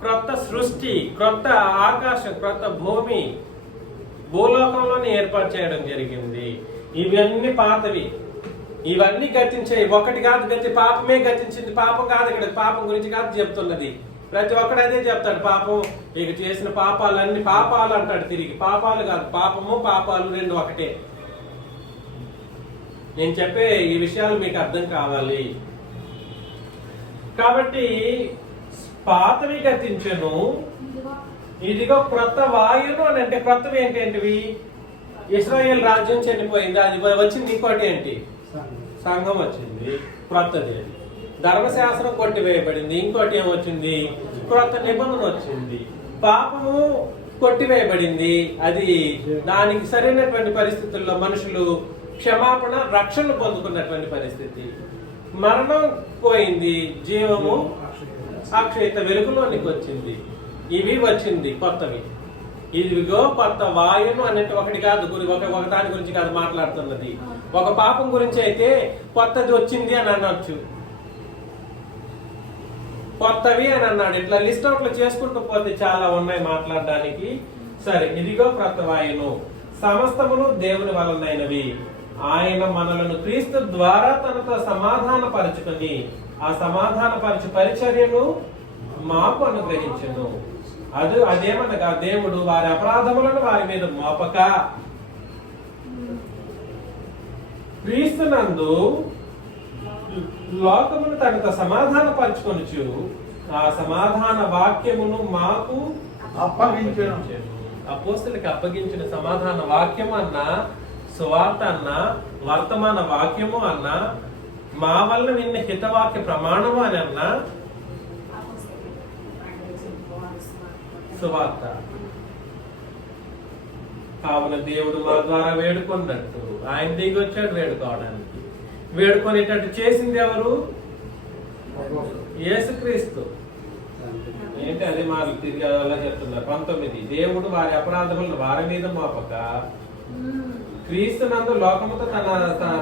క్రొత్త సృష్టి, క్రొత్త ఆకాశం, క్రొత్త భూమి భూలోకంలోనే ఏర్పాటు చేయడం జరిగింది. ఇవన్నీ పాతవి, ఇవన్నీ గతించాయి. ఒకటి కాదు పాపమే గతించింది. పాపం కాదు, ఇక్కడ పాపం గురించి కాదు చెప్తున్నది. ప్రతి ఒక్కడు అదే చెప్తాడు. పాపం ఇక చేసిన పాపాలన్నీ పాపాలు అంటాడు తిరిగి. పాపాలు కాదు, పాపాలు రెండు ఒకటే. నేను చెప్పే ఈ విషయాలు మీకు అర్థం కావాలి. కాబట్టి పాతవి గతించెను, ఇదిగో క్రొత్త వాయును అని అంటే క్రొత్తవి ఏంటేంటివి? ఇశ్రాయేల్ రాజ్యం చనిపోయింది, అది వచ్చింది. ఇంకోటి ఏంటి? సంఘం వచ్చింది, క్రొత్తది. ధర్మశాస్త్రం కొట్టివేయబడింది, ఇంకోటి ఏమొచ్చింది? క్రొత్త నిబంధన వచ్చింది. పాపము కొట్టివేయబడింది, అది దానికి సరైనటువంటి పరిస్థితుల్లో మనుషులు క్షమాపణ, రక్షణ పొందుకున్నటువంటి పరిస్థితి. మరణం పోయింది, జీవము అక్షయత వెలుగులోనికి వచ్చింది. ఇవి వచ్చింది కొత్తవి. ఇదిగో కొత్త వాయును అన్నట్టు ఒకటి కాదు, ఒక దాని గురించి కాదు మాట్లాడుతున్నది. ఒక పాపం గురించి అయితే కొత్తది వచ్చింది అని అనొచ్చు. కొత్తవి అని అన్నాడు. ఇట్లా లిస్ట్ అవుట్లు చేసుకుంటూ పోతే చాలా ఉన్నాయి మాట్లాడడానికి. సరే, ఇదిగో క్రొత్తవాయును, సమస్తమును దేవుని వలనైనవి. ఆయన మనలను క్రీస్తు ద్వారా తనతో సమాధాన పరుచుకుని ఆ సమాధాన పరచు పరిచర్యను మాకు అనుగ్రహించును. అదేమనగా దేవుడు వారి అపరాధములను వారి మీద మోపక క్రీస్తునందు లోకమును తనతో సమాధాన పరచుకొనుచు ఆ సమాధాన వాక్యమును మాకు అప్పగించెను. అపోస్తలులకు అప్పగించిన సమాధాన వాక్యము అన్న, సువార్త అన్న, వర్తమాన వాక్యము అన్న, మా వల్ల నిన్న హితవాక్య ప్రమాణము అని అన్న సువార్త. కావున దేవుడు మా ద్వారా వేడుకున్నట్టు ఆయన దిగి వచ్చాడు వేడుకోవడానికి. వేడుకునేటట్టు చేసింది ఎవరు? యేసుక్రీస్తు. ఏంటి అది మాకు తిరిగి అలా చెప్తున్నారు. 19, దేవుడు వారి అపరాధములను వారి మీద మోపక క్రీస్తునందు లోకముతో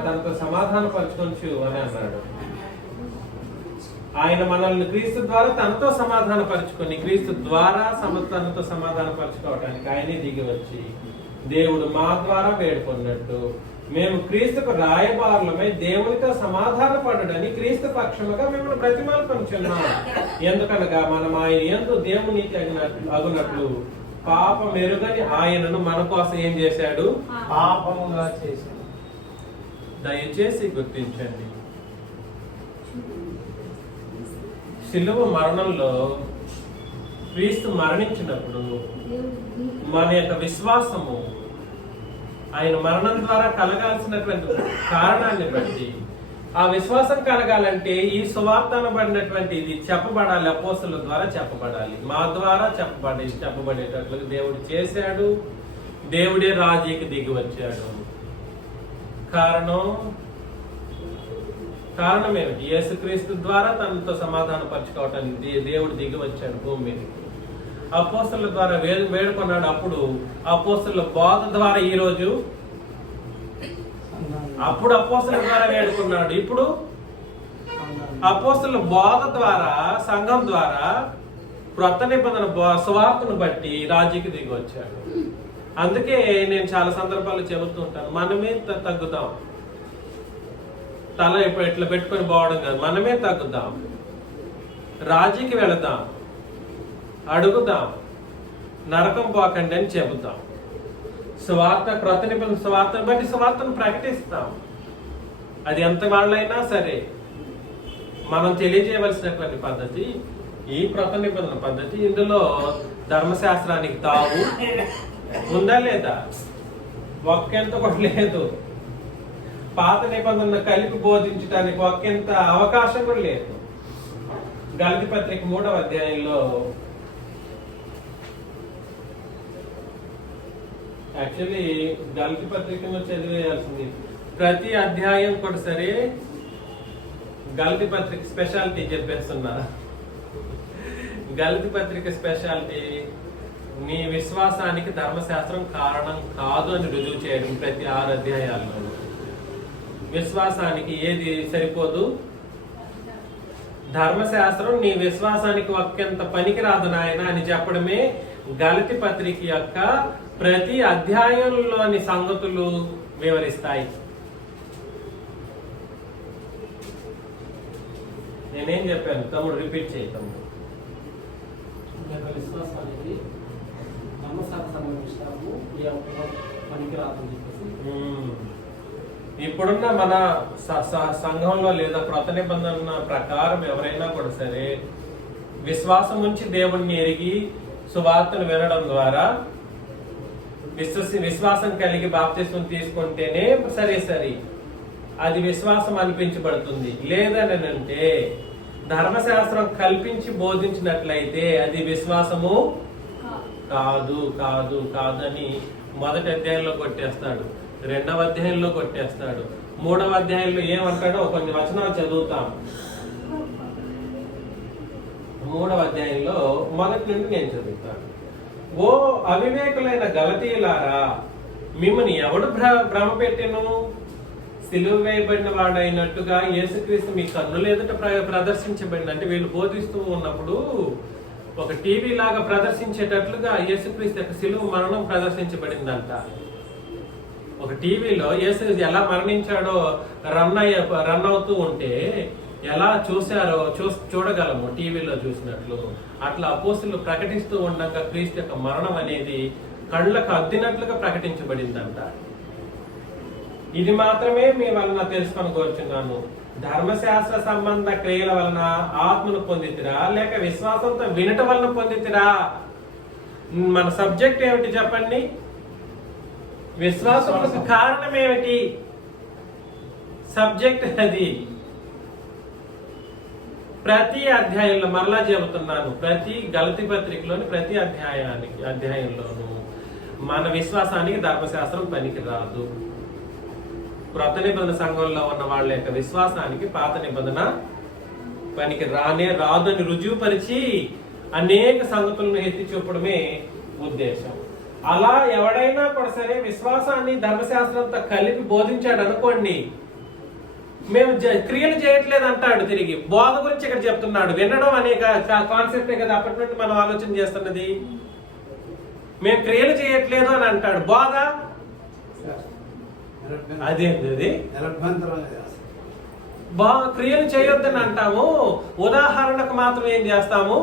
తనతో సమాధాన పరచుకొనచ్చు అని అన్నాడు. ఆయన మనల్ని క్రీస్తు ద్వారా తనతో సమాధాన పరచుకొని క్రీస్తు ద్వారా తనతో సమాధాన పరచుకోవడానికి ఆయనే దిగి వచ్చి దేవుడు మా ద్వారా వేడుకున్నట్టు మేము క్రీస్తుకు రాయబారులమై దేవునితో సమాధాన పడడని క్రీస్తు పక్షముగా మిమ్మల్ని బ్రతిమాలుకొనుచున్నాం. ఎందుకనగా మనం ఆయన యందు దేవుని అగునట్లు పాప మెరుగని ఆయనను మన కోసం ఏం చేశాడు? పాపముగా చేశాడు. దయచేసి గుర్తించండి, శిలువ మరణంలో క్రీస్తు మరణించినప్పుడు మన యొక్క విశ్వాసము ఆయన మరణం ద్వారా కలగాల్సినటువంటి కారణాన్ని బట్టి ఆ విశ్వాసం కలగాలంటే ఈ సువార్త అనబడినటువంటి ఇది చెప్పబడాలి, అపోస్తలుల ద్వారా చెప్పబడాలి, మా ద్వారా చెప్పబడేటట్లు దేవుడు చేశాడు. దేవుడే రాజీకి దిగి వచ్చాడు. కారణం ఏమిటి? యేసుక్రీస్తు ద్వారా తనతో సమాధాన పరచుకోవటానికి దేవుడు దిగి వచ్చాడు భూమి మీదకి. అపోస్తలుల ద్వారా వేడుకున్నాడు. అప్పుడు అపోస్తలుల బోధ ద్వారా ఈ రోజు, అప్పుడు అపోస్తలుల ద్వారా వేడుకున్నాడు. ఇప్పుడు అపోస్తలుల బోధ ద్వారా, సంఘం ద్వారా క్రొత్త నిబంధన సువార్తను బట్టి రాజీకి దిగి వచ్చాడు. అందుకే నేను చాలా సందర్భాల్లో చెబుతూ ఉంటాను, మనమే తగ్గుదాం. తల ఇప్పుడు ఇట్లా పెట్టుకొని పోవడం కాదు, మనమే తగ్గుదాం, రాజీకి వెళదాం, అడుగుదాం, నరకం పోకండి అని చెబుతాం. సువార్త, క్రొత్త నిబంధన సువార్తను బట్టి సువార్తను ప్రకటిస్తాం. అది ఎంత వాళ్ళైనా సరే మనం తెలియజేయవలసినటువంటి పద్ధతి ఈ క్రొత్త నిబంధన పద్ధతి. ఇందులో ధర్మశాస్త్రానికి తావు ఉందా లేదా? ఒక్కెంత కూడా లేదు. పాత నిబంధన కలిపి బోధించడానికి ఒక్కెంత అవకాశం కూడా లేదు. గలతీ పత్రిక 3వ అధ్యాయంలో యాక్చువల్లీ గలతీ పత్రికను చదివేయాల్సింది. ప్రతి అధ్యాయం కూడా సరే గలతీ పత్రిక స్పెషాలిటీ చెప్పేస్తున్నా. గలతీ పత్రిక స్పెషాలిటీ నీ విశ్వాసానికి ధర్మశాస్త్రం కారణం కాదు అని రుజువు చేయడం. ప్రతి 6 అధ్యాయాల్లో విశ్వాసానికి ఏది సరిపోదు? ధర్మశాస్త్రం నీ విశ్వాసానికి ఒక్కంత పనికిరాదు నాయన అని చెప్పడమే గలతీ పత్రిక యొక్క ప్రతి అధ్యాయంలోని సంగతులు వివరిస్తాయి. నేనేం చెప్పాను తమ్ముడు? రిపీట్ చేయి తమ్ముడు. విశ్వాసానికి ధర్మశాస్త్రం పనికిరాదు. ఇప్పుడున్న మన సంఘంలో లేదా క్రొత్త నిబంధన ప్రకారం ఎవరైనా కూడా సరే విశ్వాసం ఉంచి దేవుణ్ణి ఎరిగి సువార్తను వినడం ద్వారా విశ్వాసం కలిగి బాప్తిస్మం తీసుకుంటేనే సరే అది విశ్వాసం అనిపించబడుతుంది. లేదని అంటే ధర్మశాస్త్రం కల్పించి బోధించినట్లయితే అది విశ్వాసము కాదు కాదు కాదని 1వ అధ్యాయంలో కొట్టేస్తాడు, 2వ అధ్యాయంలో కొట్టేస్తాడు, 3వ అధ్యాయంలో ఏమంటాడో కొన్ని వచనాలు చదువుతాం. 3వ అధ్యాయంలో మొదటి నుండి నేను చదువుతాను. ఓ అవివేకులైన గలతీయులారా, మిమ్మల్ని ఎవడు భ్రమ పెట్టెను? సిలువ వేయబడిన వాడు అయినట్టుగా యేసుక్రీస్తు మీ కన్నుల ఎదుట ప్రదర్శించబడింది. అంటే వీళ్ళు బోధిస్తూ ఉన్నప్పుడు ఒక టీవీ లాగా ప్రదర్శించేటట్లుగా యేసుక్రీస్తు యొక్క సిలువ మరణం ప్రదర్శించబడిందంట. ఒక టీవీలో యేసు ఎలా మరణించాడో రన్ అవుతూ ఉంటే ఎలా చూశారో చూడగలము టీవీలో చూసినట్లు. అట్లా అపోస్తులు ప్రకటిస్తూ ఉండగా క్రీస్తు యొక్క మరణం అనేది కళ్ళకు అద్దినట్లుగా ప్రకటించబడిందంట. ఇది మాత్రమే మీ వలన తెలుసుకొని కోరుచున్నాను, ధర్మశాస్త్ర సంబంధ క్రియల వలన ఆత్మను పొందితిరా లేక విశ్వాసంతో వినటం వలన పొందితిరా? మన సబ్జెక్ట్ ఏమిటి చెప్పండి? విశ్వాసములకు కారణం ఏమిటి? సబ్జెక్ట్ అది. ప్రతి అధ్యాయంలో మరలా చెబుతున్నాను, ప్రతి గలతీ పత్రికలోని ప్రతి అధ్యాయంలోను మన విశ్వాసానికి ధర్మశాస్త్రం పనికి రాదు. క్రొత్త నిబంధన సంఘంలో ఉన్న వాళ్ళ యొక్క విశ్వాసానికి పాత నిబంధన పనికి రాదని రుజువుపరిచి అనేక సంగతులను ఎత్తి చూపడమే ఉద్దేశం. అలా ఎవడైనా కూడా సరే విశ్వాసాన్ని ధర్మశాస్త్రంతో కలిపి బోధించాడు అనుకోండి, మేము క్రియలు చేయట్లేదు అంటాడు. తిరిగి బోధ గురించి ఇక్కడ చెప్తున్నాడు. వినడం అనే కాన్సెప్టే కదా అప్పటి నుండి మనం ఆలోచన చేస్తున్నది. మేము క్రియలు చేయట్లేదు అని అంటాడు. బోధ అదేంటి? క్రియలు చేయొద్దని అంటాము, ఉదాహరణకు మాత్రం ఏం చేస్తాము?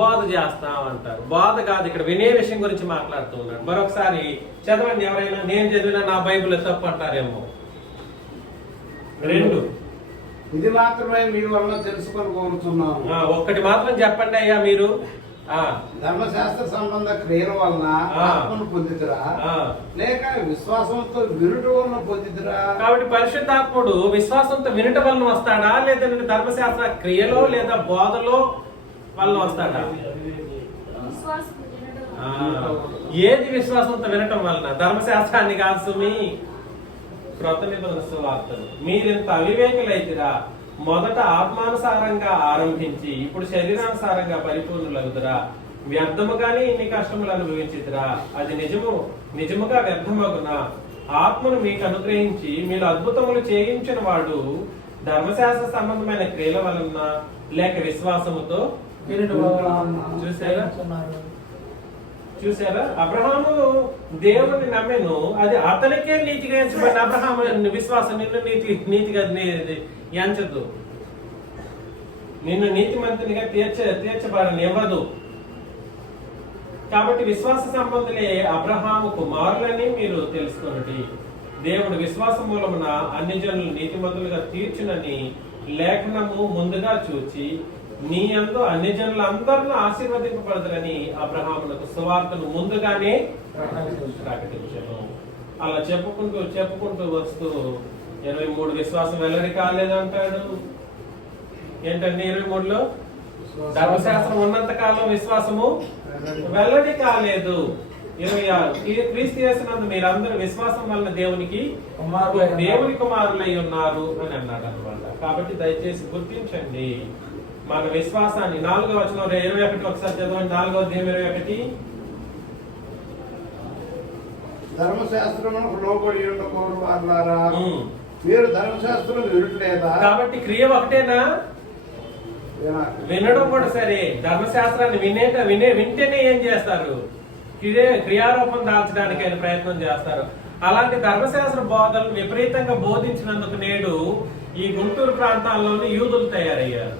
బోధ చేస్తాం అంటారు. బోధ కాదు, ఇక్కడ వినే విషయం గురించి మాట్లాడుతూ ఉన్నాడు. మరొకసారి చదవండి. ఎవరైనా నేను చదివినా నా బైబిల్ తప్పు అంటారేమో. 2 ఇది మాత్రమే మీ వల్ల తెలుసుకొని కోరుతున్నాము. ఒక్కటి మాత్రం చెప్పండి అయ్యా మీరు. ధర్మశాస్త్ర సంబంధ క్రియల వలన ఆత్మను పొందితురా లేక విశ్వాసంతో వినుట వలన పొందితురా? కాబట్టి పరిశుద్ధాత్ముడు విశ్వాసంతో వినుట వలన వస్తాడా, లేదంటే ధర్మశాస్త్ర క్రియలో లేదా బోధలో వలన వస్తాడా? ఏది విశ్వాసంతో వినటం వలన? ధర్మశాస్త్రాన్ని కాదు సుమి, క్రొత్త నిబంధన సువార్తలు. మీరింత అవివేకులైతిరా, మొదట ఆత్మానుసారంగా ఆరంభించి ఇప్పుడు శరీరానుసారంగా పరిపూర్ణులగుదురా? వ్యర్థముగానే ఇన్ని కష్టములు అనుభవించిదిరా, అది నిజముగా వ్యర్థమగునా? ఆత్మను మీకు అనుగ్రహించి మీరు అద్భుతములు చేయించిన వాడు ధర్మశాస్త్ర సంబంధమైన క్రియల వలన లేక విశ్వాసముతో? చూసారా? అబ్రహాము దేవుని నమ్మెను, అది అతనికే నీతిగా ఎంచబడిన. అబ్రహాము విశ్వాసం నిన్ను నీతిగా ఎంచదు, నిన్ను నీతిమంతునిగా తీర్చబడనివ్వదు. కాబట్టి విశ్వాస సంబంధులే అబ్రహాము కుమారులని మీరు తెలుసుకొనుడి. దేవుడు విశ్వాసం మూలమున అన్ని జనులు నీతిమంతులుగా తీర్చునని లేఖనము ముందుగా చూచి నీ యందు అన్ని జనులందరూ ఆశీర్వదింపబడదురని అబ్రహామునకు సువార్తను ముందుగానే ప్రకటించను. అలా చెప్పుకుంటూ వస్తూ 23 విశ్వాసం వెల్లడి కాలేదంటాడు. ఏంటండి 23లో? ధర్మశాస్త్రం ఉన్నంత కాలం విశ్వాసము వెల్లడి కాలేదు. 26 క్రీస్తు యేసునందు మీరందరూ విశ్వాసం వలన దేవుని కుమారులై ఉన్నారు అని అన్నాడు అనమాట. కాబట్టి దయచేసి గుర్తించండి మన విశ్వాసాన్ని. 4వ వచనం 21 ఒకసారి చదవండి. 4వ అధ్యాయం 21. ధర్మశాస్త్రమునకు లోబడి ఉండకూడదు వారులారా, మీరు ధర్మశాస్త్రం వినట్లేదా? కాబట్టి క్రియ ఒకటేనా? వినడం కూడా సరే. ధర్మశాస్త్రాన్ని వింటేనే ఏం చేస్తారు? క్రియారూపం దాల్చడానికి ఆయన ప్రయత్నం చేస్తారు. అలాంటి ధర్మశాస్త్ర బోధనలు విపరీతంగా బోధించినందుకు నేడు ఈ గుంటూరు ప్రాంతాల్లోని యూదులు తయారయ్యారు.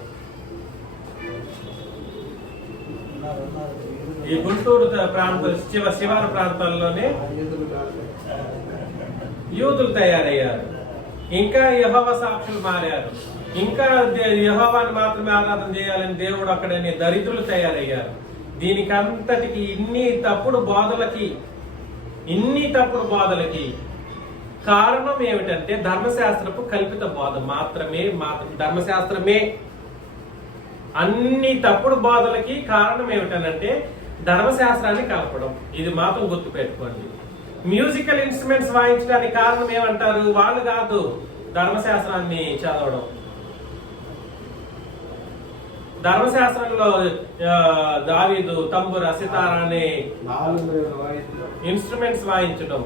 ఈ గుంటూరు శివారు ప్రాంతాల్లోనే యూదులు తయారయ్యారు. ఇంకా యెహోవా సాక్షులు మారారు. ఇంకా యెహోవాని మాత్రమే ఆరాధన చేయాలని దేవుడు అక్కడనే దరిద్రులు తయారయ్యారు. దీనికంతటికి ఇన్ని తప్పుడు బోధలకి కారణం ఏమిటంటే ధర్మశాస్త్రపు కల్పిత బోధ మాత్రమే. ధర్మశాస్త్రమే అన్ని తప్పుడు బోధలకి కారణం ఏమిటనంటే ధర్మశాస్త్రాన్ని కలపడం. ఇది మాత్రం గుర్తు పెట్టుకోండి. మ్యూజికల్ ఇన్స్ట్రుమెంట్స్ వాయించడానికి కారణం ఏమంటారు? వాళ్ళు కాదు, ధర్మశాస్త్రాన్ని చదవడం. ధర్మశాస్త్రంలో దావీదు తంబుర సితార అనే ఇన్స్ట్రుమెంట్స్ వాయించడం.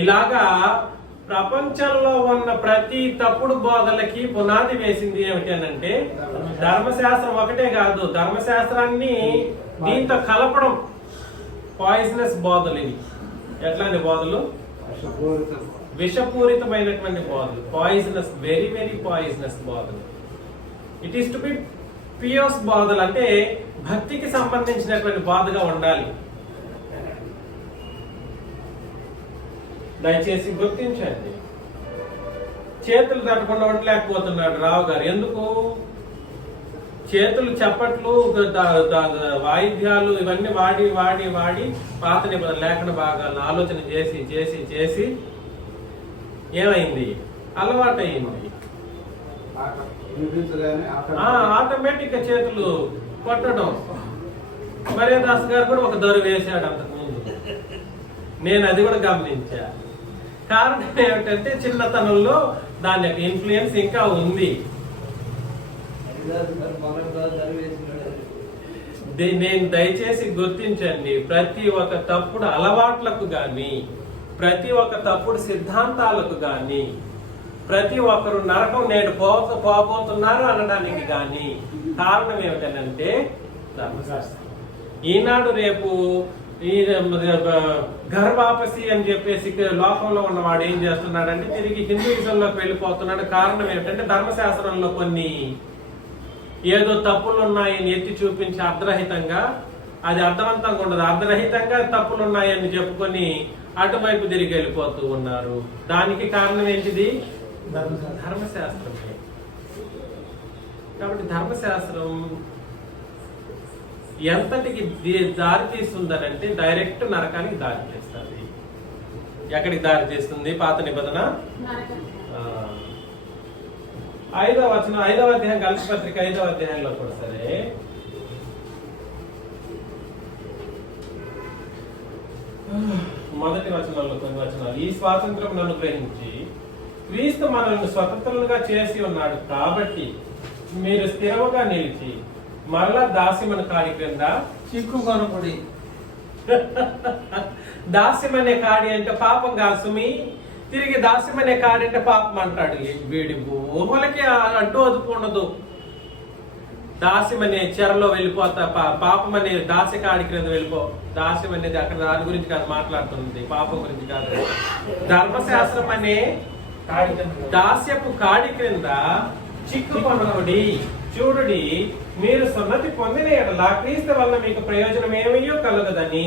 ఇలాగా ప్రపంచంలో ఉన్న ప్రతి తప్పుడు బోధలకి పునాది వేసింది ఏమిటి అని అంటే ధర్మశాస్త్రం ఒకటే కాదు, ధర్మశాస్త్రాన్ని దీంతో కలపడం. పాయిజనస్ బోధలు ఇవి. ఎట్లాంటి బోధలు? విషపూరితమైనటువంటి బోధలు. పాయిజనస్, వెరీ వెరీ పాయిజనస్ బోధలు. It is to be pious బోధలు, అంటే భక్తికి సంబంధించినటువంటి బోధగా ఉండాలి. దయచేసి గుర్తించండి. చేతులు తట్టకుండా ఉండలేకపోతున్నాడు రావు గారు. ఎందుకు? చేతులు, చప్పట్లు, వాయిద్యాలు ఇవన్నీ వాడి వాడి వాడి పాత నిబంధన లేఖన భాగాలను ఆలోచన చేసి చేసి చేసి ఏమైంది? అలవాటు అయింది. ఆటోమేటిక్ గా చేతులు కొట్టడం. మర్యాదాస్ గారు కూడా ఒక దొర వేశాడు అంతకుముందు. నేను అది కూడా గమనించా. కారణం ఏమిటంటే చిన్నతనంలో దాని యొక్క ఇన్ఫ్లుయెన్స్ ఇంకా ఉంది. నేను దయచేసి గుర్తించండి, ప్రతి ఒక్క తప్పుడు అలవాట్లకు గాని, ప్రతి ఒక్క తప్పుడు సిద్ధాంతాలకు గాని, ప్రతి ఒక్కరు నరకం నేడు పోబోతున్నారు అనడానికి గాని కారణం ఏమిటంటే ధర్మశాస్త్రం. ఈనాడు రేపు ఈ గర్భాపసి అని చెప్పేసి లోకంలో ఉన్నవాడు ఏం చేస్తున్నాడంటే తిరిగి హిందూయిజంలోకి వెళ్ళిపోతున్నాడు. కారణం ఏమిటంటే ధర్మశాస్త్రంలో కొన్ని ఏదో తప్పులు ఉన్నాయని ఎత్తి చూపించి అర్ధరహితంగా, అది అర్ధవంతంగా ఉండదు, అర్ధరహితంగా తప్పులు ఉన్నాయని చెప్పుకొని అటువైపు తిరిగి వెళ్ళిపోతూ ఉన్నారు. దానికి కారణం ఏంటిది? ధర్మశాస్త్రమే. కాబట్టి ధర్మశాస్త్రం ఎంతటికి దారి తీస్తుందనంటే డైరెక్ట్ నరకానికి దారి తీస్తుంది. ఎక్కడికి దారి తీస్తుంది? పాత నిబంధన 5వ వచనం, 5వ అధ్యాయం, గలతీ పత్రిక 5వ అధ్యాయంలో కూడా సరే మొదటి వచనంలో కొన్ని వచనాలు, ఈ స్వాతంత్రం అనుగ్రహించి క్రీస్తు మనల్ని స్వతంత్రులుగా చేసి ఉన్నాడు కాబట్టి మీరు స్థిరముగా నిలిచి మరలా దాస్యమని కాడి క్రింద చిక్కుకొనకుడి. దాస్యమనే కాడి అంటే పాపం కాదు సుమి. తిరిగి దాస్యమనే కాడి అంటే పాపం అంటాడు. వీడి ఊహలకి అడ్డు అదుపు ఉండదు. దాస్యం అనే చెరలో వెళ్ళిపోతా, పాపం అనే దాస్య కాడి క్రింద వెళ్ళిపో. దాస్యం అనేది అక్కడ దాని గురించి కాదు మాట్లాడుతుంది, పాపం గురించి కాదు. ధర్మశాస్త్రం అనే దాస్యపు కాడి క్రింద చిక్కుకొనకుడి. చూడుడి, మీరు సున్నతి పొందిన ఎడల క్రీస్తు వల్ల మీకు ప్రయోజనం ఏమయ్యో కలగదని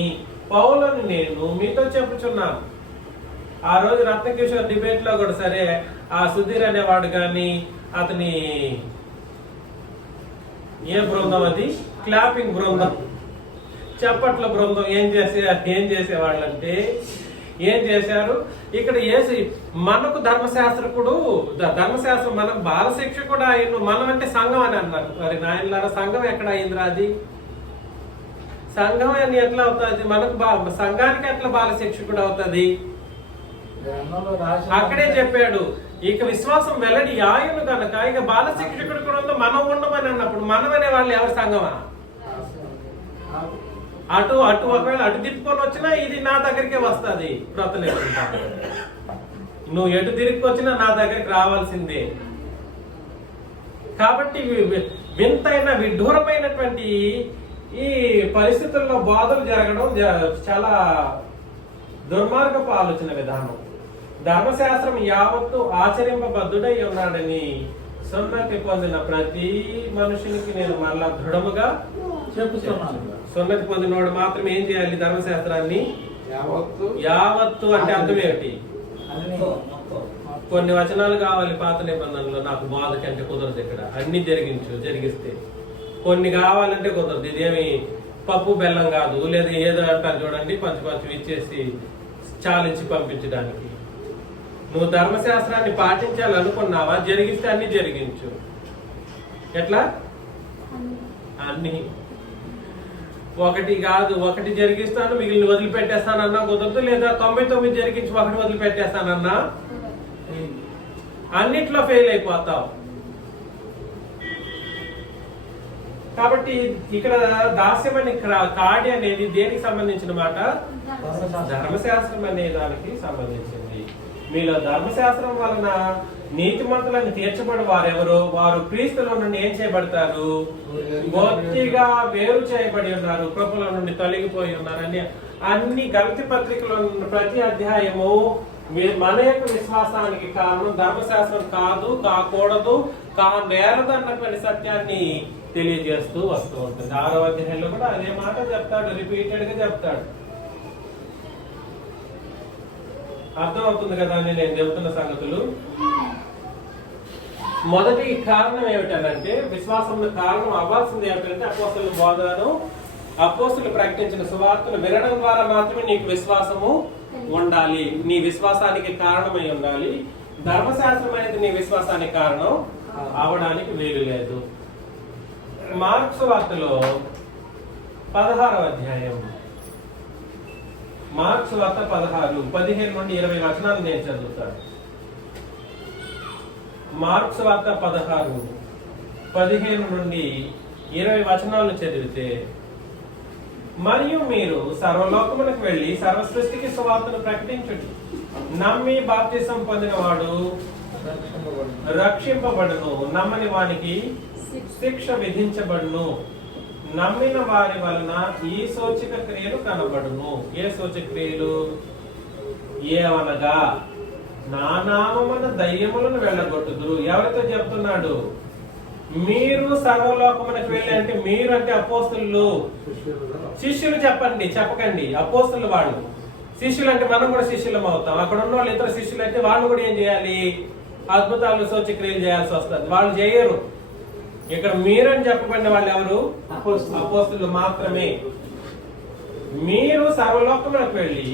పౌలను నేను మీతో చెప్పుచున్నాను. ఆ రోజు రత్నకిషోర్ డిబేట్ లో కూడా సరే ఆ సుధీర్ అనేవాడు గాని, అతని ఏ బృందం అది, క్లాపింగ్ బృందం, చప్పట్ల బృందం ఏం చేసేవాళ్ళంటే ఏం చేశారు? ఇక్కడ ఏసి మనకు ధర్మశాస్త్రకుడు, ధర్మశాస్త్రం మనకు బాల శిక్షకుడు ఆయన, మనం అంటే సంఘం అని అన్నారు. మరి నాయనలారా సంఘం ఎక్కడ అయిందిరా? అది సంఘం అని ఎట్లా అవుతుంది? మనకు సంఘానికి ఎట్లా బాల శిక్షకుడు అవుతుంది? అక్కడే చెప్పాడు, ఇక విశ్వాసం వెల్లడి ఆయును కనుక ఇక బాల శిక్షకుడు కూడా మనం ఉండమని అన్నప్పుడు మనం అనే వాళ్ళు ఎవరి సంఘమా? అటు అటు ఒకవేళ అటు తిప్పుకొని వచ్చినా ఇది నా దగ్గరికే వస్తుంది. ప్రతలేకుండా నువ్వు ఎటు తిరిగి వచ్చినా నా దగ్గరికి రావాల్సిందే. కాబట్టి వింతైన విడ్డూరమైనటువంటి ఈ పరిస్థితుల్లో బోధలు జరగడం చాలా దుర్మార్గపు ఆలోచన విధానం. ధర్మశాస్త్రం యావత్తు ఆచరింపబద్ధుడై ఉన్నాడని సున్నతి పొందిన ప్రతి మనుషునికి నేను మళ్ళా దృఢముగా చెప్పుతున్నాను. సున్నతి పొందినవాడు మాత్రం ఏం చేయాలి? ధర్మశాస్త్రాన్ని యావత్తు అంటే అర్థం ఏమిటి? కొన్ని వచనాలు కావాలి పాత నిబంధనలో. నాకు బాధ కంటే కుదరదు, ఇక్కడ అన్ని జరిగిస్తే కొన్ని కావాలంటే కుదరదు. ఇదేమి పప్పు బెల్లం కాదు, లేదా ఏదో అంటారు చూడండి, కొంచెం ఇచ్చేసి చాలించి పంపించడానికి. నువ్వు ధర్మశాస్త్రాన్ని పాటించాలనుకున్నావా? జరిగిస్తే అన్ని జరిగించు. ఎట్లా? అన్ని. ఒకటి కాదు, ఒకటి జరిగిస్తాను మిగిలిన వదిలిపెట్టేస్తానన్నా కుదరదు, లేదా 99 జరిగించి ఒకటి వదిలిపెట్టేస్తానన్నా అన్నిట్లో ఫెయిల్ అయిపోతావు. కాబట్టి ఇక్కడ దాస్యమని కాడి అనేది దేనికి సంబంధించిన మాట? ధర్మశాస్త్రం అనే దానికి సంబంధించింది. మీలో ధర్మశాస్త్రం వలన నీతిమంతులను తీర్చబడి వారెవరు? వారు క్రీస్తులో నుండి ఏం చేయబడతారు? బొత్తిగా వేరు చేయబడి ఉన్నారు, కృపల నుండి తొలగిపోయి ఉన్నారు అని అన్ని గలతీ పత్రికలో ఉన్న ప్రతి అధ్యాయము మన యొక్క విశ్వాసానికి కారణం ధర్మశాస్త్రం కాదు, కాకూడదు, కానేరదు అన్నటువంటి సత్యాన్ని తెలియజేస్తూ వస్తూ ఉంటుంది. 6వ అధ్యాయంలో కూడా అదే మాట చెప్తాడు, రిపీటెడ్ గా చెప్తాడు. అర్థం అవుతుంది కదా అని నేను చెబుతున్న సంగతులు. మొదటి కారణం ఏమిటంటే, విశ్వాసంలో కారణం అవ్వాల్సింది ఏమిటంటే అపోస్తలుల బోధనను, అపోస్తలులు ప్రకటించిన సువార్తను వినడం ద్వారా మాత్రమే నీకు విశ్వాసము ఉండాలి, నీ విశ్వాసానికి కారణమై ఉండాలి. ధర్మశాస్త్రం అనేది నీ విశ్వాసానికి కారణం అవడానికి వీలు లేదు. మార్క్స్ వార్తలో 16వ అధ్యాయం, మార్క్స్ వార్త 16, 15 నుండి 20 వచనాలు నేను చదువుతాను. మార్క్స్ వార్త 16, 15 నుండి 20 వచనాలను చదివితే, మరియు మీరు సర్వలోకములకు వెళ్లి సర్వ సృష్టికి సువార్తను ప్రకటించుడి. నమ్మి బాప్తిసం పొందిన వాడు రక్షింపబడును, నమ్మని వానికి శిక్ష విధించబడును. నమ్మిన వారి వలన ఈ సూచక క్రియలు కనబడును. ఏ సూచక క్రియలు? ఏవనగా నా నామమున దయ్యములను వెళ్ళగొట్టుదురు. ఎవరితో చెప్తున్నాడు? మీరు సర్వలోకమునకు వెళ్ళి అంటే మీరు అంటే అపోస్తలులు, శిష్యులు చెప్పండి, చెప్పకండి. అపోస్తలులు వాళ్ళు, శిష్యులు అంటే మనం కూడా శిష్యులం అవుతాం. అక్కడ ఉన్న వాళ్ళు ఇతర శిష్యులు అయితే వాళ్ళు కూడా ఏం చేయాలి? అద్భుతాలు సూచక్రియలు చేయాల్సి వస్తుంది. వాళ్ళు చేయరు. ఇక్కడ మీరని చెప్పబడిన వాళ్ళు ఎవరు? అపోస్తలులు మాత్రమే. మీరు సర్వలోకమునకు వెళ్ళి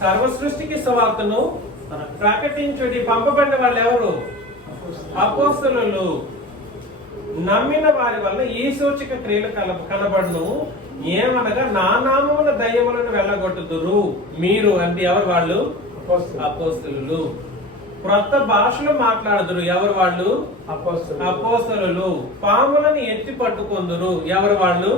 సర్వ సృష్టికి సువార్తను ప్రకటించుడి. పంపబడిన వాళ్ళు ఎవరు? అపోస్తలులు. నమ్మిన వారి వల్ల ఈ సూచక క్రియలు కనబడును. ఏమనగా నా నామమున దయ్యములను వెళ్ళగొట్టుదురు. మీరు అంటే ఎవరు? వాళ్ళు అపోస్తలులు. క్రొత్త భాషలు మాట్లాడుదురు. ఎవరు వాళ్ళు? అపోస్తలులు. పాములను ఎత్తి పట్టుకొందురు. ఎవరు వాళ్ళు?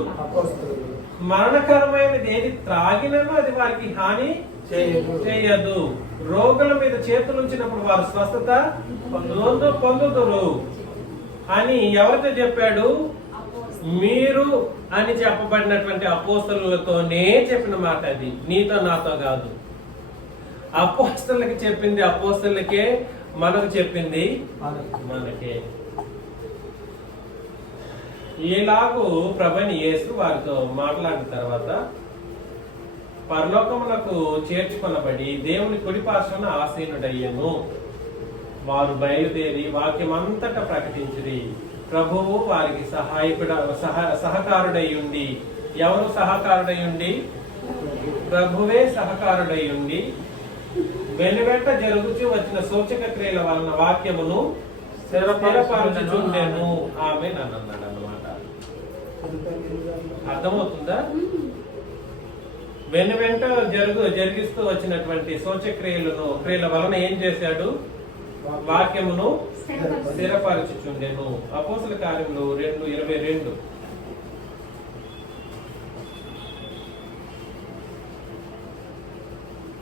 మరణకరమైనది ఏది త్రాగినను అది వారికి హాని చేయదు. రోగుల మీద చేతులు ఉంచినప్పుడు వారు స్వస్థత పొందుదురు అని ఎవరితో చెప్పాడు? మీరు అని చెప్పబడినటువంటి అపోస్తలులతోనే చెప్పిన మాట అది, నీతో నాతో కాదు. అపోస్తలులకి చెప్పింది అపోస్తలులకే, మనకు చెప్పింది మనకే. ఈలాగు ప్రభువైన యేసు వారితో మాట్లాడిన తర్వాత పరలోకమునకు చేర్చుకొనబడి దేవుని కుడి పార్శ్వన ఆసీనుడయ్యను. వారు బయలుదేరి వాక్యమంతటా ప్రకటించిరి. ప్రభువు వారికి సహకారుడై ఉండి. ఎవరు సహకారుడై ఉండి? ప్రభువే సహకారుడై ఉండి వెనువెంట జరుగుతూ వచ్చిన సూచక క్రియల వలన వాక్యమును స్థిరపరచుచుండెను. ఆమె నన్ను అన్నాడు అన్నమాట. అర్థమవుతుందా? వెనువెంట జరిగిస్తూ వచ్చినటువంటి సూచక క్రియల వలన ఏం చేశాడు? వాక్యమును స్థిరపరచుచుండెను. అపోస్తలుల కార్యములు 2:22.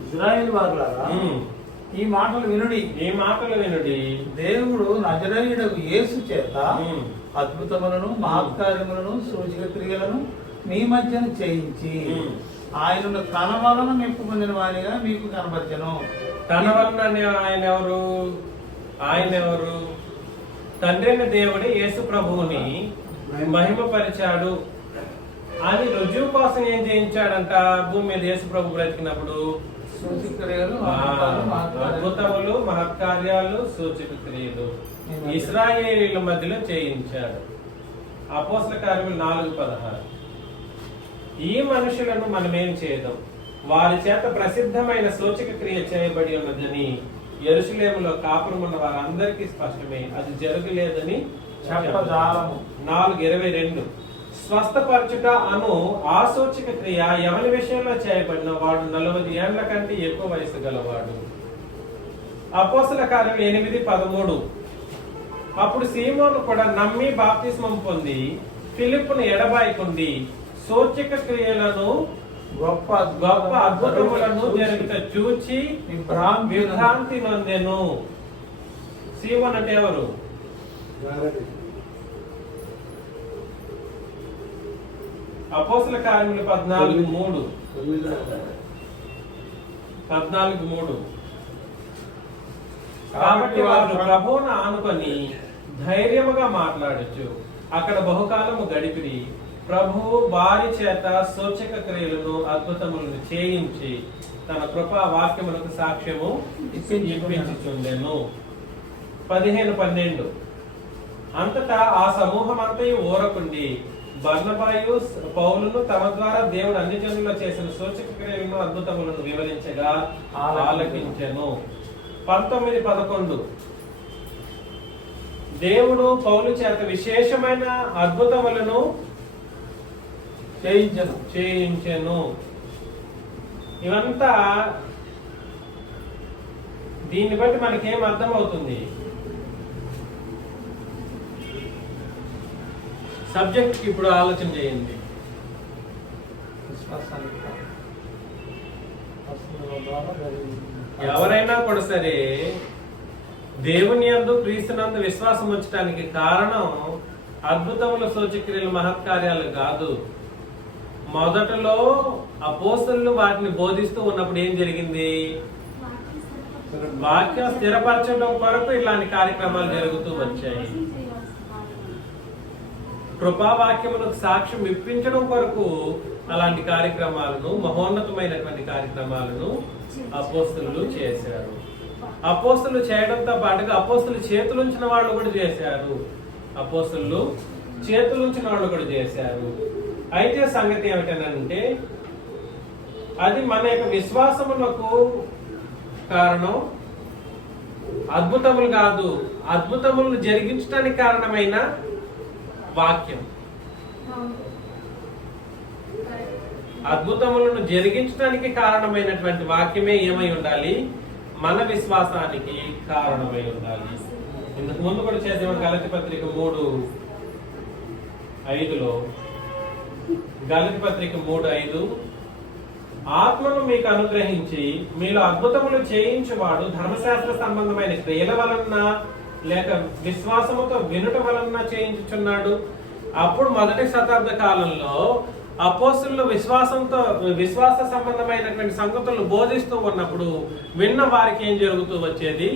ఇశ్రాయేలు వారులారా, ఈ మాటలు వినుడి. దేవుడు నజరేయుడగు యేసు చేత అద్భుతములను, మహత్కార్యములను, సూచక క్రియలను మీ మధ్యన చేయించి ఆయన తన వలన మెప్పు పొందిన వారిగా మీకు కనబర్చను. తన వలన ఆయన ఎవరు? తండ్రైన దేవుడే యేసు ప్రభువుని మహిమపరిచాడు అని రుజువు కోసం ఏం చేయించాడంట? భూమి మీద యేసు ప్రభు బ్రతికినప్పుడు అద్భుతములు, మహత్కార్యాలు, సూచక క్రియలు ఇశ్రాయేలీల మధ్యలో చేయించాడు. అపోస్తల కార్యములు 4:16. ఈ మనుషులను మనమేం చేయదాం? వారి చేత ప్రసిద్ధమైన సూచక క్రియ చేయబడి ఉన్నదని యెరూషలేములో కాపురమున్న వారందరికీ స్పష్టమే. అది జరగలేదని చెప్పజాలము. 4:22. స్వస్థపరచుట అను ఆ సూచక క్రియ ఎవరి విషయంలో చేయబడిన వాడు 40 ఏళ్ల కంటే ఎక్కువ వయసు గలవాడు. అపోస్తల కార్యం 8:13. అప్పుడు సీమోను కూడా నమ్మి బాప్తిస్మం పొంది ఫిలిప్పును ఎడబాయికుండి సూచక క్రియలను గొప్ప గొప్ప అద్భుతములను జరుగుట చూచి విభ్రాంతి నొందెను. సీమోన్ అంటే ఎవరు? అపోస్తల కార్యములు 14:3 కాబట్టి వారు ప్రభువును ఆనుకొని ధైర్యముగా మాట్లాడొచ్చు. అక్కడ బహుకాలము గడిపిరి. ప్రభువు వారి చేత సూచక క్రియలను అద్భుతములను చేయించి తన కృపా వాక్యములకు సాక్ష్యము ఇప్పించుచుండెను. 15-12 అంతటా ఆ సమూహం అంతయు ఊరకుండి బర్నబాయు పౌలును తమ ద్వారా దేవుడు అన్ని జనుల్లో చేసిన సూచక క్రియలను అద్భుతములను వివరించగా ఆలకించెను. 19-11 దేవుడు పౌలు చేత విశేషమైన అద్భుతములను చేయించెను. ఇవంతా దీన్ని బట్టి మనకేం అర్థమవుతుంది? సబ్జెక్ట్ ఇప్పుడు ఆలోచన చేయండి. ఎవరైనా కూడా సరే దేవుని యందు క్రీస్తునందు విశ్వాసం ఉంచడానికి కారణం అద్భుతముల సూచక్రియలు మహత్కార్యాలు కాదు. మొదటలో అపోస్తలులు వాటిని బోధిస్తూ ఉన్నప్పుడు ఏం జరిగింది? వాక్యం స్థిరపరచడం కొరకు ఇలాంటి కార్యక్రమాలు జరుగుతూ వచ్చాయి. కృపావాక్యములకు సాక్ష్యం ఇప్పించడం కొరకు అలాంటి కార్యక్రమాలను, మహోన్నతమైనటువంటి కార్యక్రమాలను అపోస్తలులు చేశారు. అపోస్తలు చేయడంతో పాటుగా అపోస్తలు చేతులుంచిన వాళ్ళు కూడా చేశారు. అయితే సంగతి ఏమిటనంటే అది మన యొక్క విశ్వాసములకు కారణం, అద్భుతములు కాదు. అద్భుతములను జరిగించడానికి కారణమైన వాక్యం. అద్భుతములను జరిగించడానికి కారణమైనటువంటి వాక్యమే ఏమై ఉండాలి? మన విశ్వాసానికి కారణమై ఉండాలి. ఇంతకు ముందు కూడా చేసిన గలతీ పత్రిక 3:5 ఆత్మను మీకు అనుగ్రహించి మీలో అద్భుతములు చేయించువాడు ధర్మశాస్త్ర సంబంధమైన క్రియల వలన లేక విశ్వాసముతో వినుట వలన చేయించుచున్నాడు. అప్పుడు మొదటి శతాబ్ద కాలంలో అపోస్తలులు విశ్వాస సంబంధమైనటువంటి సంగతులు బోధిస్తూ ఉన్నప్పుడు విన్న వారికి ఏం జరుగుతూ వచ్చేది?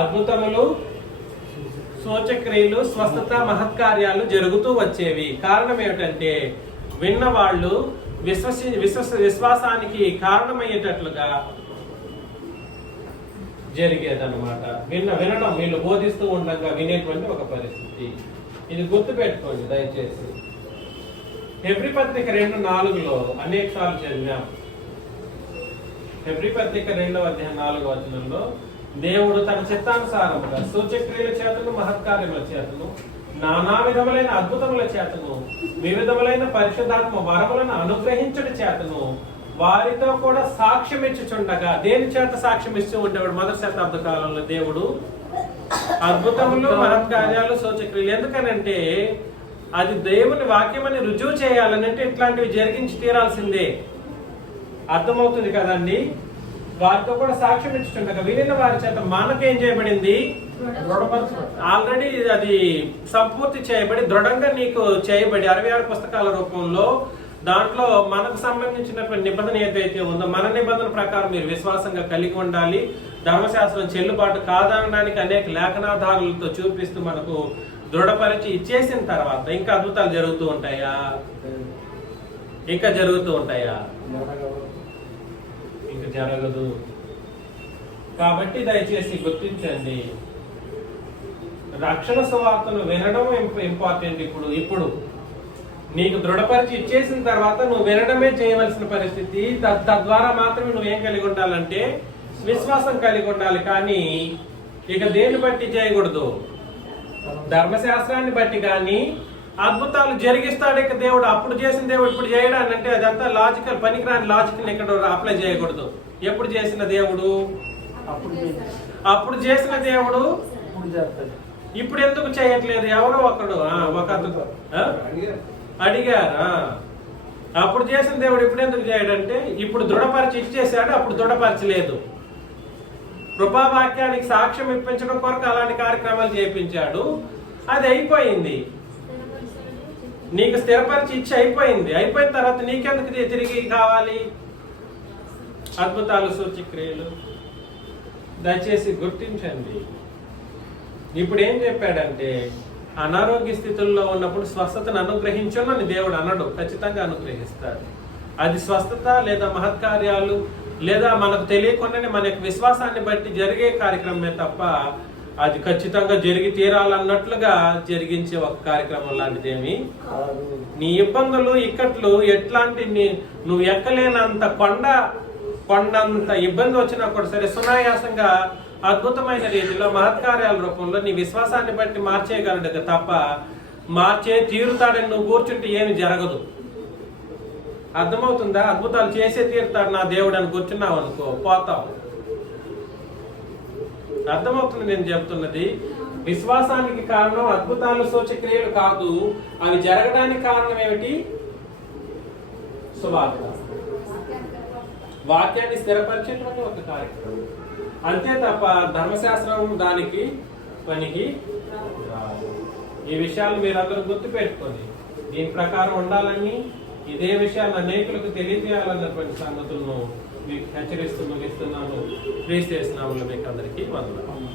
అద్భుతములు, సూచక్రియలు, స్వస్థత, మహత్కార్యాలు జరుగుతూ వచ్చేవి. కారణం ఏమిటంటే విన్న వాళ్ళు విశ్వాసానికి కారణమయ్యేటట్లుగా జరిగేదన్నమాట. వినడం, వీళ్ళు బోధిస్తూ ఉండగా వినేటువంటి ఒక పరిస్థితి. ఇది గుర్తు పెట్టుకోండి దయచేసి. హెబ్రీ పత్రిక 2:4 అనేక సార్లు చదివాం. హెబ్రీ పత్రిక 2:4 దేవుడు తన చిత్తానుసారముగా సూచక్రియల చేతను, మహత్కార్యముల చేతను, నానా విధములైన అద్భుతముల చేతను, వివిధములైన పరిశుద్ధాత్మ వరములను అనుగ్రహించుట చేతను వారితో కూడా సాక్ష్యం ఇచ్చుచుండగా, దేని చేత సాక్ష్యం ఇస్తూ ఉండేవాడు మొదటి శతాబ్ద కాలంలో దేవుడు? అద్భుతములు, మహత్కార్యాలు, సూచక్రియలు. ఎందుకనంటే అది దేవుని వాక్యమని రుజువు చేయాలని అంటే ఇట్లాంటివి జరిగించి తీరాల్సిందే. అర్థమవుతుంది కదండి? వారితో కూడా సాక్ష్యం ఇచ్చుండగా వినిన వారి చేత మనకేం చేయబడింది? ఆల్రెడీ అది సంపూర్తి చేయబడి దృఢంగా నీకు చేయబడి 66 పుస్తకాల రూపంలో దాంట్లో మనకు సంబంధించినటువంటి నిబంధన ఏదైతే ఉందో మన నిబంధన ప్రకారం మీరు విశ్వాసంగా కలిగి ఉండాలి. ధర్మశాస్త్రం చెల్లుబాటు కాదనడానికి అనేక లేఖనాధారాలతో చూపిస్తూ మనకు దృఢపరిచి ఇచ్చేసిన తర్వాత ఇంకా అద్భుతాలు జరుగుతూ ఉంటాయా? ఇంకా జరుగుతూ ఉంటాయా? ఇంకా జరగదు. కాబట్టి దయచేసి గుర్తించండి, రక్షణ సువార్తను వినడం ఇంపార్టెంట్. ఇప్పుడు నీకు దృఢపరిచి ఇచ్చేసిన తర్వాత నువ్వు వినడమే చేయవలసిన పరిస్థితి. తద్వారా మాత్రమే నువ్వేం కలిగి ఉండాలంటే విశ్వాసం కలిగి ఉండాలి. కానీ ఇక దేన్ని బట్టి చేయకూడదు? ధర్మశాస్త్రాన్ని బట్టి కానీ అద్భుతాలు జరిగిస్తాడు ఇక దేవుడు. అప్పుడు చేసిన దేవుడు ఇప్పుడు చేయడానికి అంటే అదంతా లాజికల్, పనికిరాని లాజికల్ ఇక్కడ అప్లై చేయకూడదు. ఎప్పుడు చేసిన దేవుడు? అప్పుడు చేసిన దేవుడు ఇప్పుడు ఎందుకు చేయట్లేదు? ఎవరో ఒకడు అడిగారు. అప్పుడు చేసిన దేవుడు ఇప్పుడు ఎందుకు చేయడంటే ఇప్పుడు దృఢపరిచి ఇచ్చేసాడు, అప్పుడు దృఢపరచలేదు. కృపావాక్యానికి సాక్ష్యం ఇప్పించడం కొరకు అలాంటి కార్యక్రమాలు చేయించాడు. అది అయిపోయింది, నీకు స్థిరపరిచి ఇచ్చి అయిపోయింది. అయిపోయిన తర్వాత నీకెందుకు తిరిగి కావాలి అద్భుతాలు సూచక్రియలు? దయచేసి గుర్తించండి. ఇప్పుడు ఏం చెప్పాడంటే అనారోగ్య స్థితుల్లో ఉన్నప్పుడు స్వస్థతను అనుగ్రహించునని దేవుడు అనడు, ఖచ్చితంగా అనుగ్రహిస్తాడు. అది స్వస్థత లేదా మహత్కార్యాలు లేదా మనకు తెలియకుండానే మన యొక్క విశ్వాసాన్ని బట్టి జరిగే కార్యక్రమమే తప్ప అది ఖచ్చితంగా జరిగి తీరాలన్నట్లుగా జరిగించే ఒక కార్యక్రమం లాంటిదేమి. నీ ఇబ్బందులు ఇక్కట్లు ఎట్లాంటి నువ్వు ఎక్కలేనంత కొండంత ఇబ్బంది వచ్చినా కూడా సరే సునాయాసంగా అద్భుతమైన రీతిలో మహత్కార్యాల రూపంలో నీ విశ్వాసాన్ని బట్టి మార్చేయగలడు తప్ప మార్చే తీరుతాడని నువ్వు కూర్చుంటే ఏమి జరగదు. అర్థమవుతుందా? అద్భుతాలు చేసే తీరుతాడు నా దేవుడు అని కూర్చున్నావు అనుకో, పోతావు. అర్థమవుతుంది నేను చెప్తున్నది? విశ్వాసానికి కారణం అద్భుతాలు సూచక్రియలు కాదు, అవి జరగడానికి కారణం ఏమిటి? సువార్త, వాక్యాన్ని స్థిరపరిచేటువంటి ఒక కార్యక్రమం, అంతే తప్ప ధర్మశాస్త్రం దానికి పనికి రాదు. ఈ విషయాలు మీరందరూ గుర్తు పెట్టుకొని దీని ప్రకారం ఉండాలని, ఇదే విషయాన్ని అనేకులకు తెలియజేయాలన్నటువంటి సంగతులను మీకు హెచ్చరిస్తూ ముగిస్తున్నాను. క్రీస్తు యేసు నామములో మీకు అందరికీ వందనాలు.